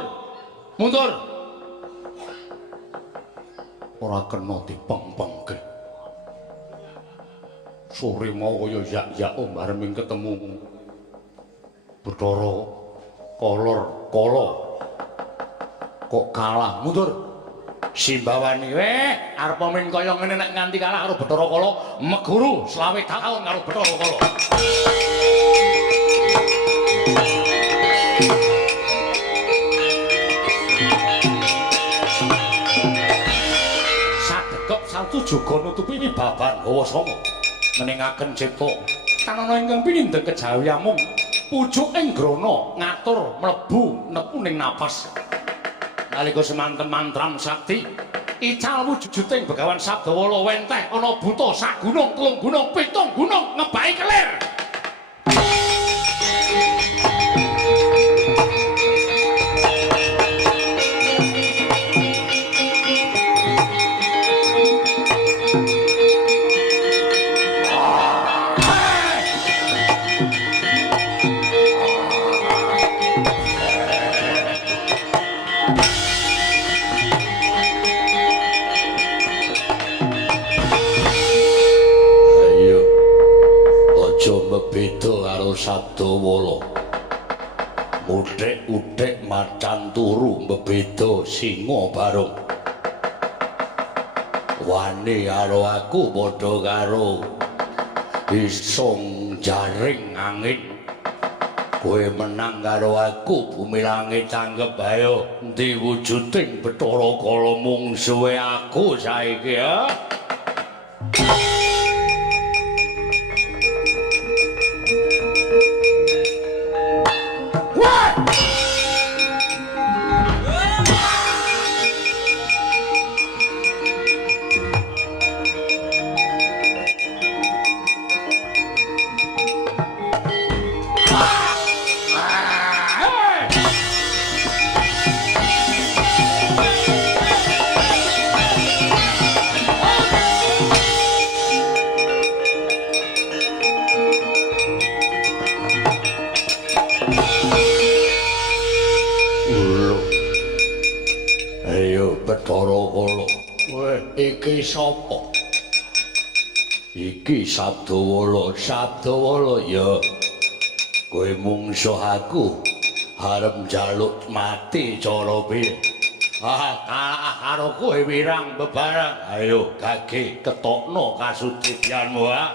ora kena dipeng-pengke sore mau kaya yak-yak ombareng ketemu Bathara Kala kok kalah mundur Simbawani arep men kaya ngene nek nganti kalah karo Bathara Kala meguru 20 taun karo Bathara Kala Saltu juga nutupi wibaban hawa sanga ngeningaken cipta tanana ingkang pinindeng kejawi amung pucuk ing grana ngatur mlebu nepu ning napas nalika semanten mantram sakti ical wujuding Begawan Sabdawala wenteh ana buta sak gunung telung gunung pitung gunung ngebahi kelir beda karo Sabdawala uthik-uthik macan turu mbeda singa barung wani karo aku padha karo isong jaring angin kowe menang karo aku bumi langit tanggep ayo endi wujuding Bathara Kala mungsuhe aku saiki ya iki sapa iki Sabdawala ya kowe mungsuh aku arep njaluk mati cara piye kalah karo kowe wirang bebarang ayo gage ketokno kasutriyanmu ha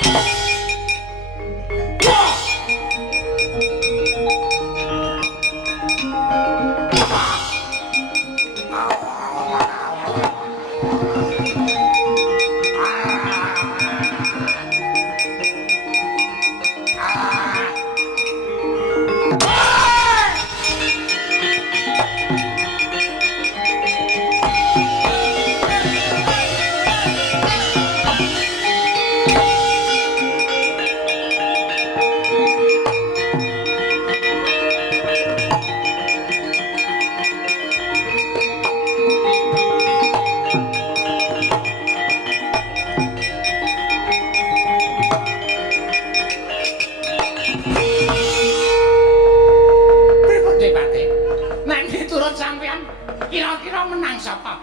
sampean kira-kira menang sapa?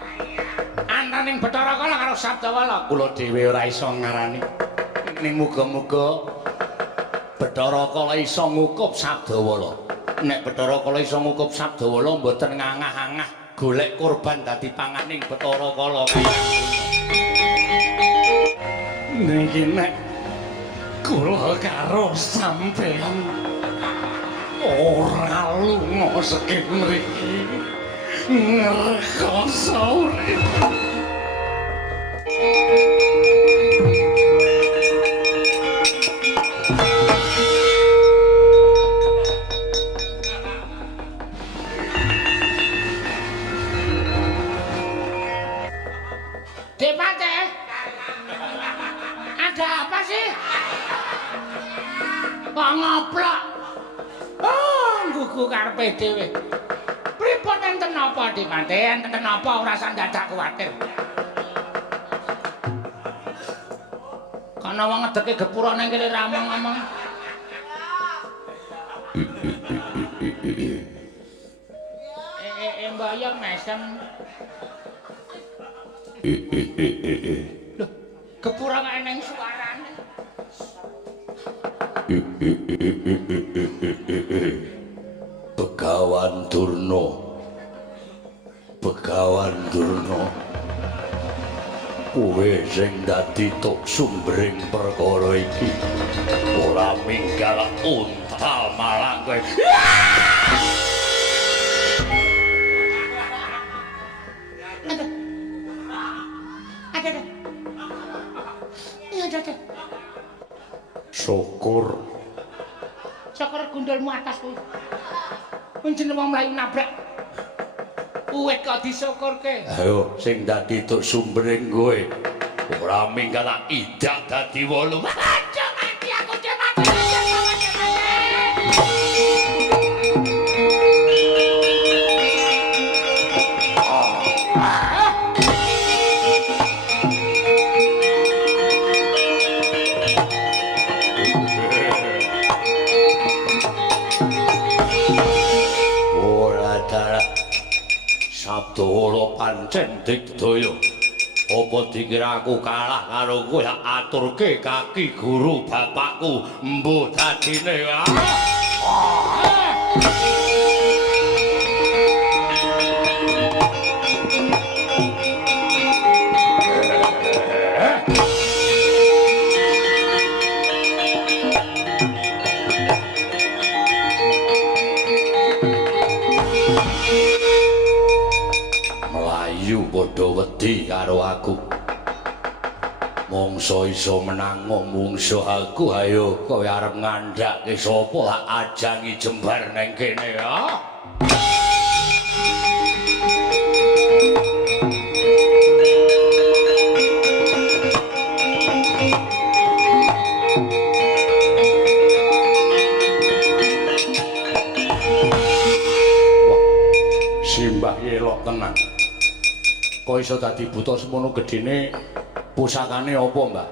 Antaning Bathara Kala karo Sabdawala. Kula dhewe ora iso ngarani. Ning muga-muga Bathara Kala iso ngukup Sabdawala. Nek Bathara Kala iso ngukup Sabdawala mboten ngangah-angah golek korban dadi panganing Bathara Kala. Niki nek kula karo sampean ora lunga saking mriki ngrekoso urip. Depate, ada apa sih? Kok ngoplok? Oh, nggugu karepe dhewe. Pripun enten napa, Depate? Enten napa ora usah dadak kuwatir. Kana wong ngedeke gepura ning kene ra ngomong. Mbayang mesem. Loh, gepura kok eneng suarane. Begawan Durna. Begawan Durna. Kowe sing dadi tok sumbering perkara iki. Ora minggal untal malang kowe. Syukur. Syukur gundulmu atas kuwi. Panjenengan wong mlayu nabrak. Uwit kok disyukurke. Ayo sing dadi tok sumbering kowe. Ora minggal idak dadi 8. Aja mati aku cepat. Sabdawala pancen digdaya. Apa dikira aku kalah karo kowe aturke kaki guru bapakku mbuh dadine. Padha wedi karo aku. Mongso iso menang mungsuh aku, ayo kowe arep ngandhake sapa lak ajangi jembar nang kene ya. Simbah elok tenan. Kok iso dadi buta semono gedene pusakane apa, Mbah?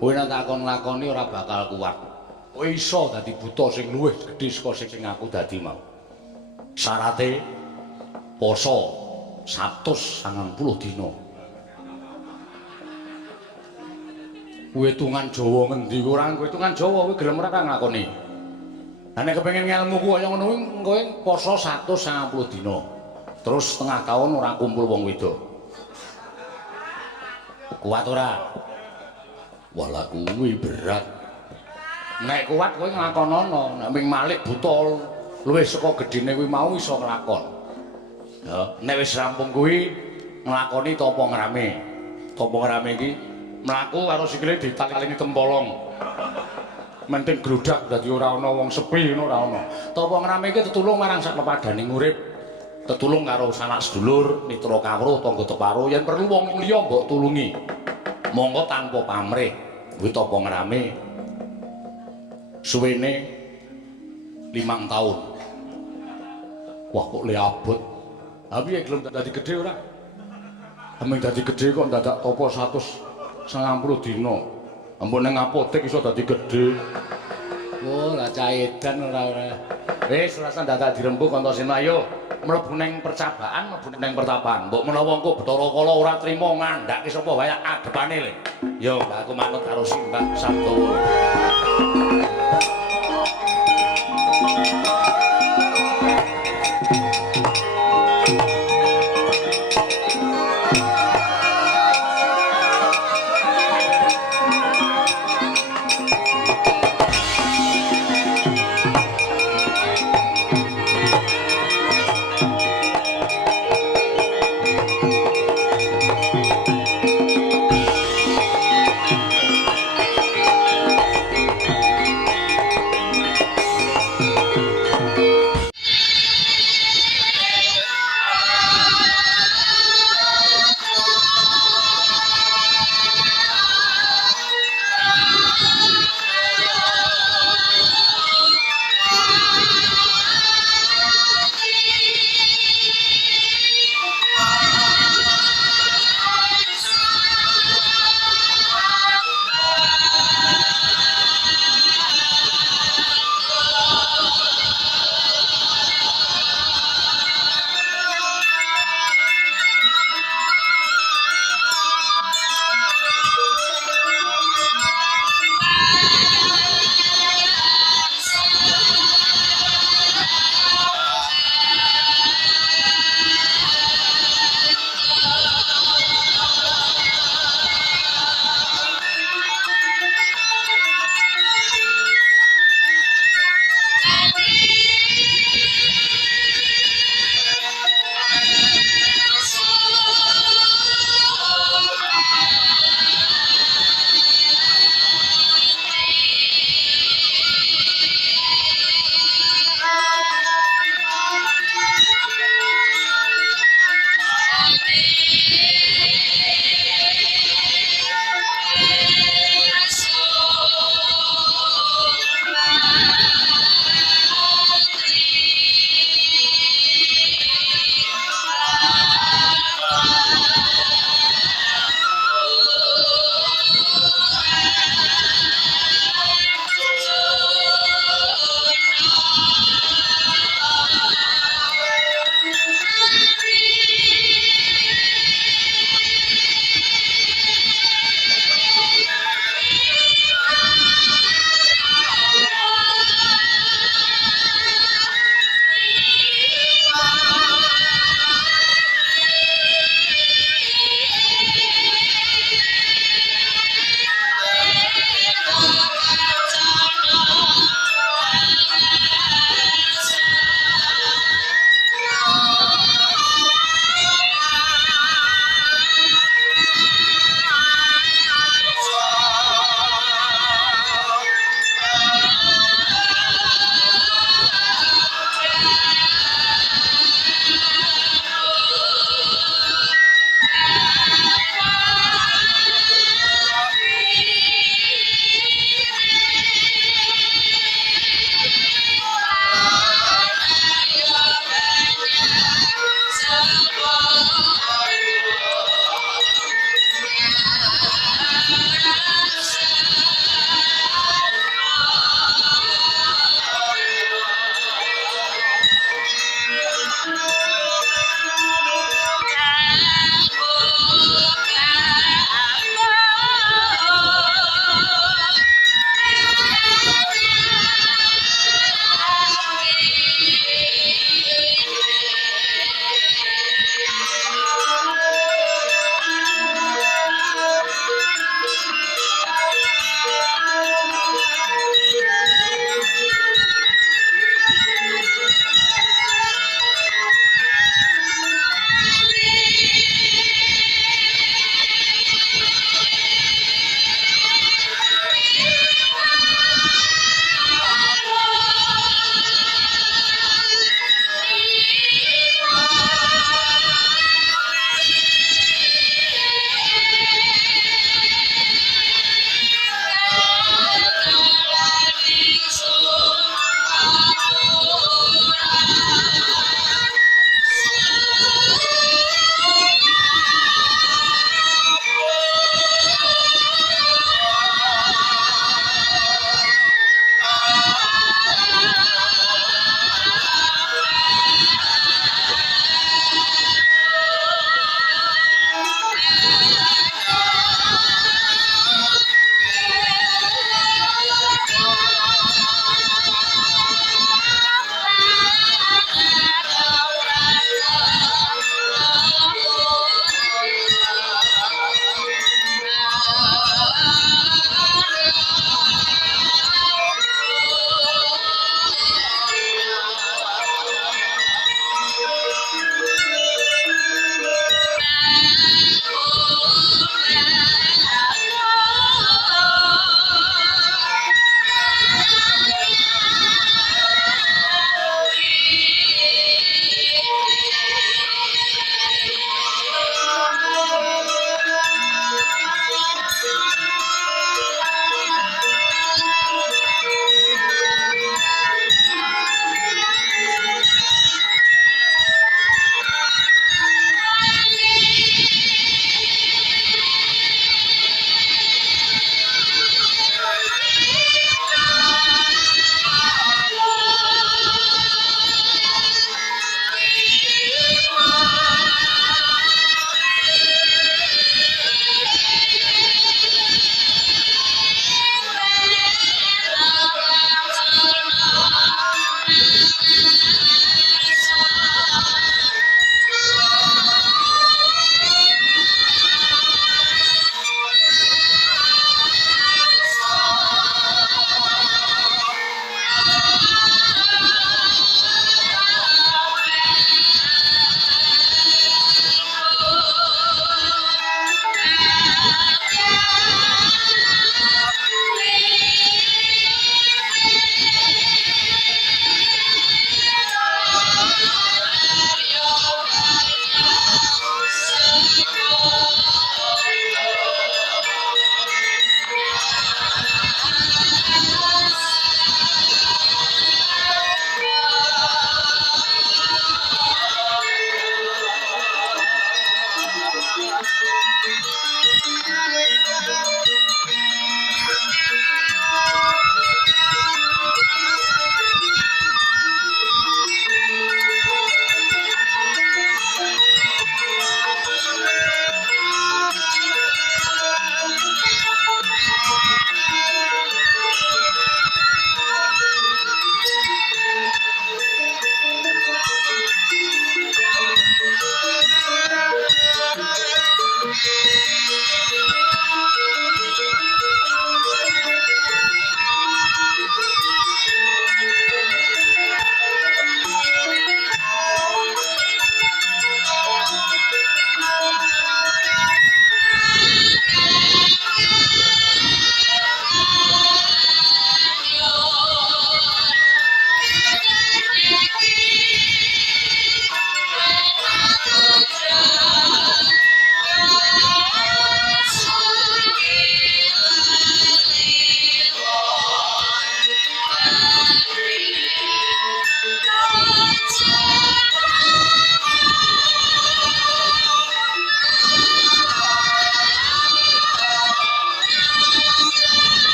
Kowe nek takon lakoni ora bakal kuat. Kowe iso dadi buta sing luwih gedhe saka sing aku dadi mau. Syarate poso 190 dina. Kowe tungan Jawa ngendi ora kowe tungan Jawa kowe gelem ora nglakoni. Lah nek kepengin ngelmuku kaya ngono kowe poso 190 dina. Terus setengah tahun ora kumpul wong wedok. Kuat ora? Walah kuwi berat. Nek kuat kowe nglakonono, nek ming malik buta luwih saka gedene kuwi mau iso nglakon. Ya, nek wis rampung kuwi nglakoni tapa ngrame. Tapa ngrame iki mlaku karo sikile ditalini tempolong. Menting glodak dadi ora ana wong sepi ngono ora ana. Tapa ngrame iki tetulung marang sak pepadaning urip. Tetulung karo sanak sedulur, mitra kawruh, tangga teparo, yen perlu wong liya mbok tulungi. Monggo tanpa pamrih. Kuwi tapa ngrame. Suwene 5 taun. Wah kok le abot. Ha piye gelem dadi gedhe ora? Ameng dadi gedhe kok dadak tapa 190 dina. Ampun ning apotek iso dadi gedhe. Oh, lah cah edan ora. Wis ora usah dadak dirembug Antasena ayo. mlebu ning percabaan, mlebu ning pertapaan. Mbok menawa engko Bathara Kala ora trima ngandhake sapa wae adepane le. Yo, aku manut karo Simbah Sabdawa.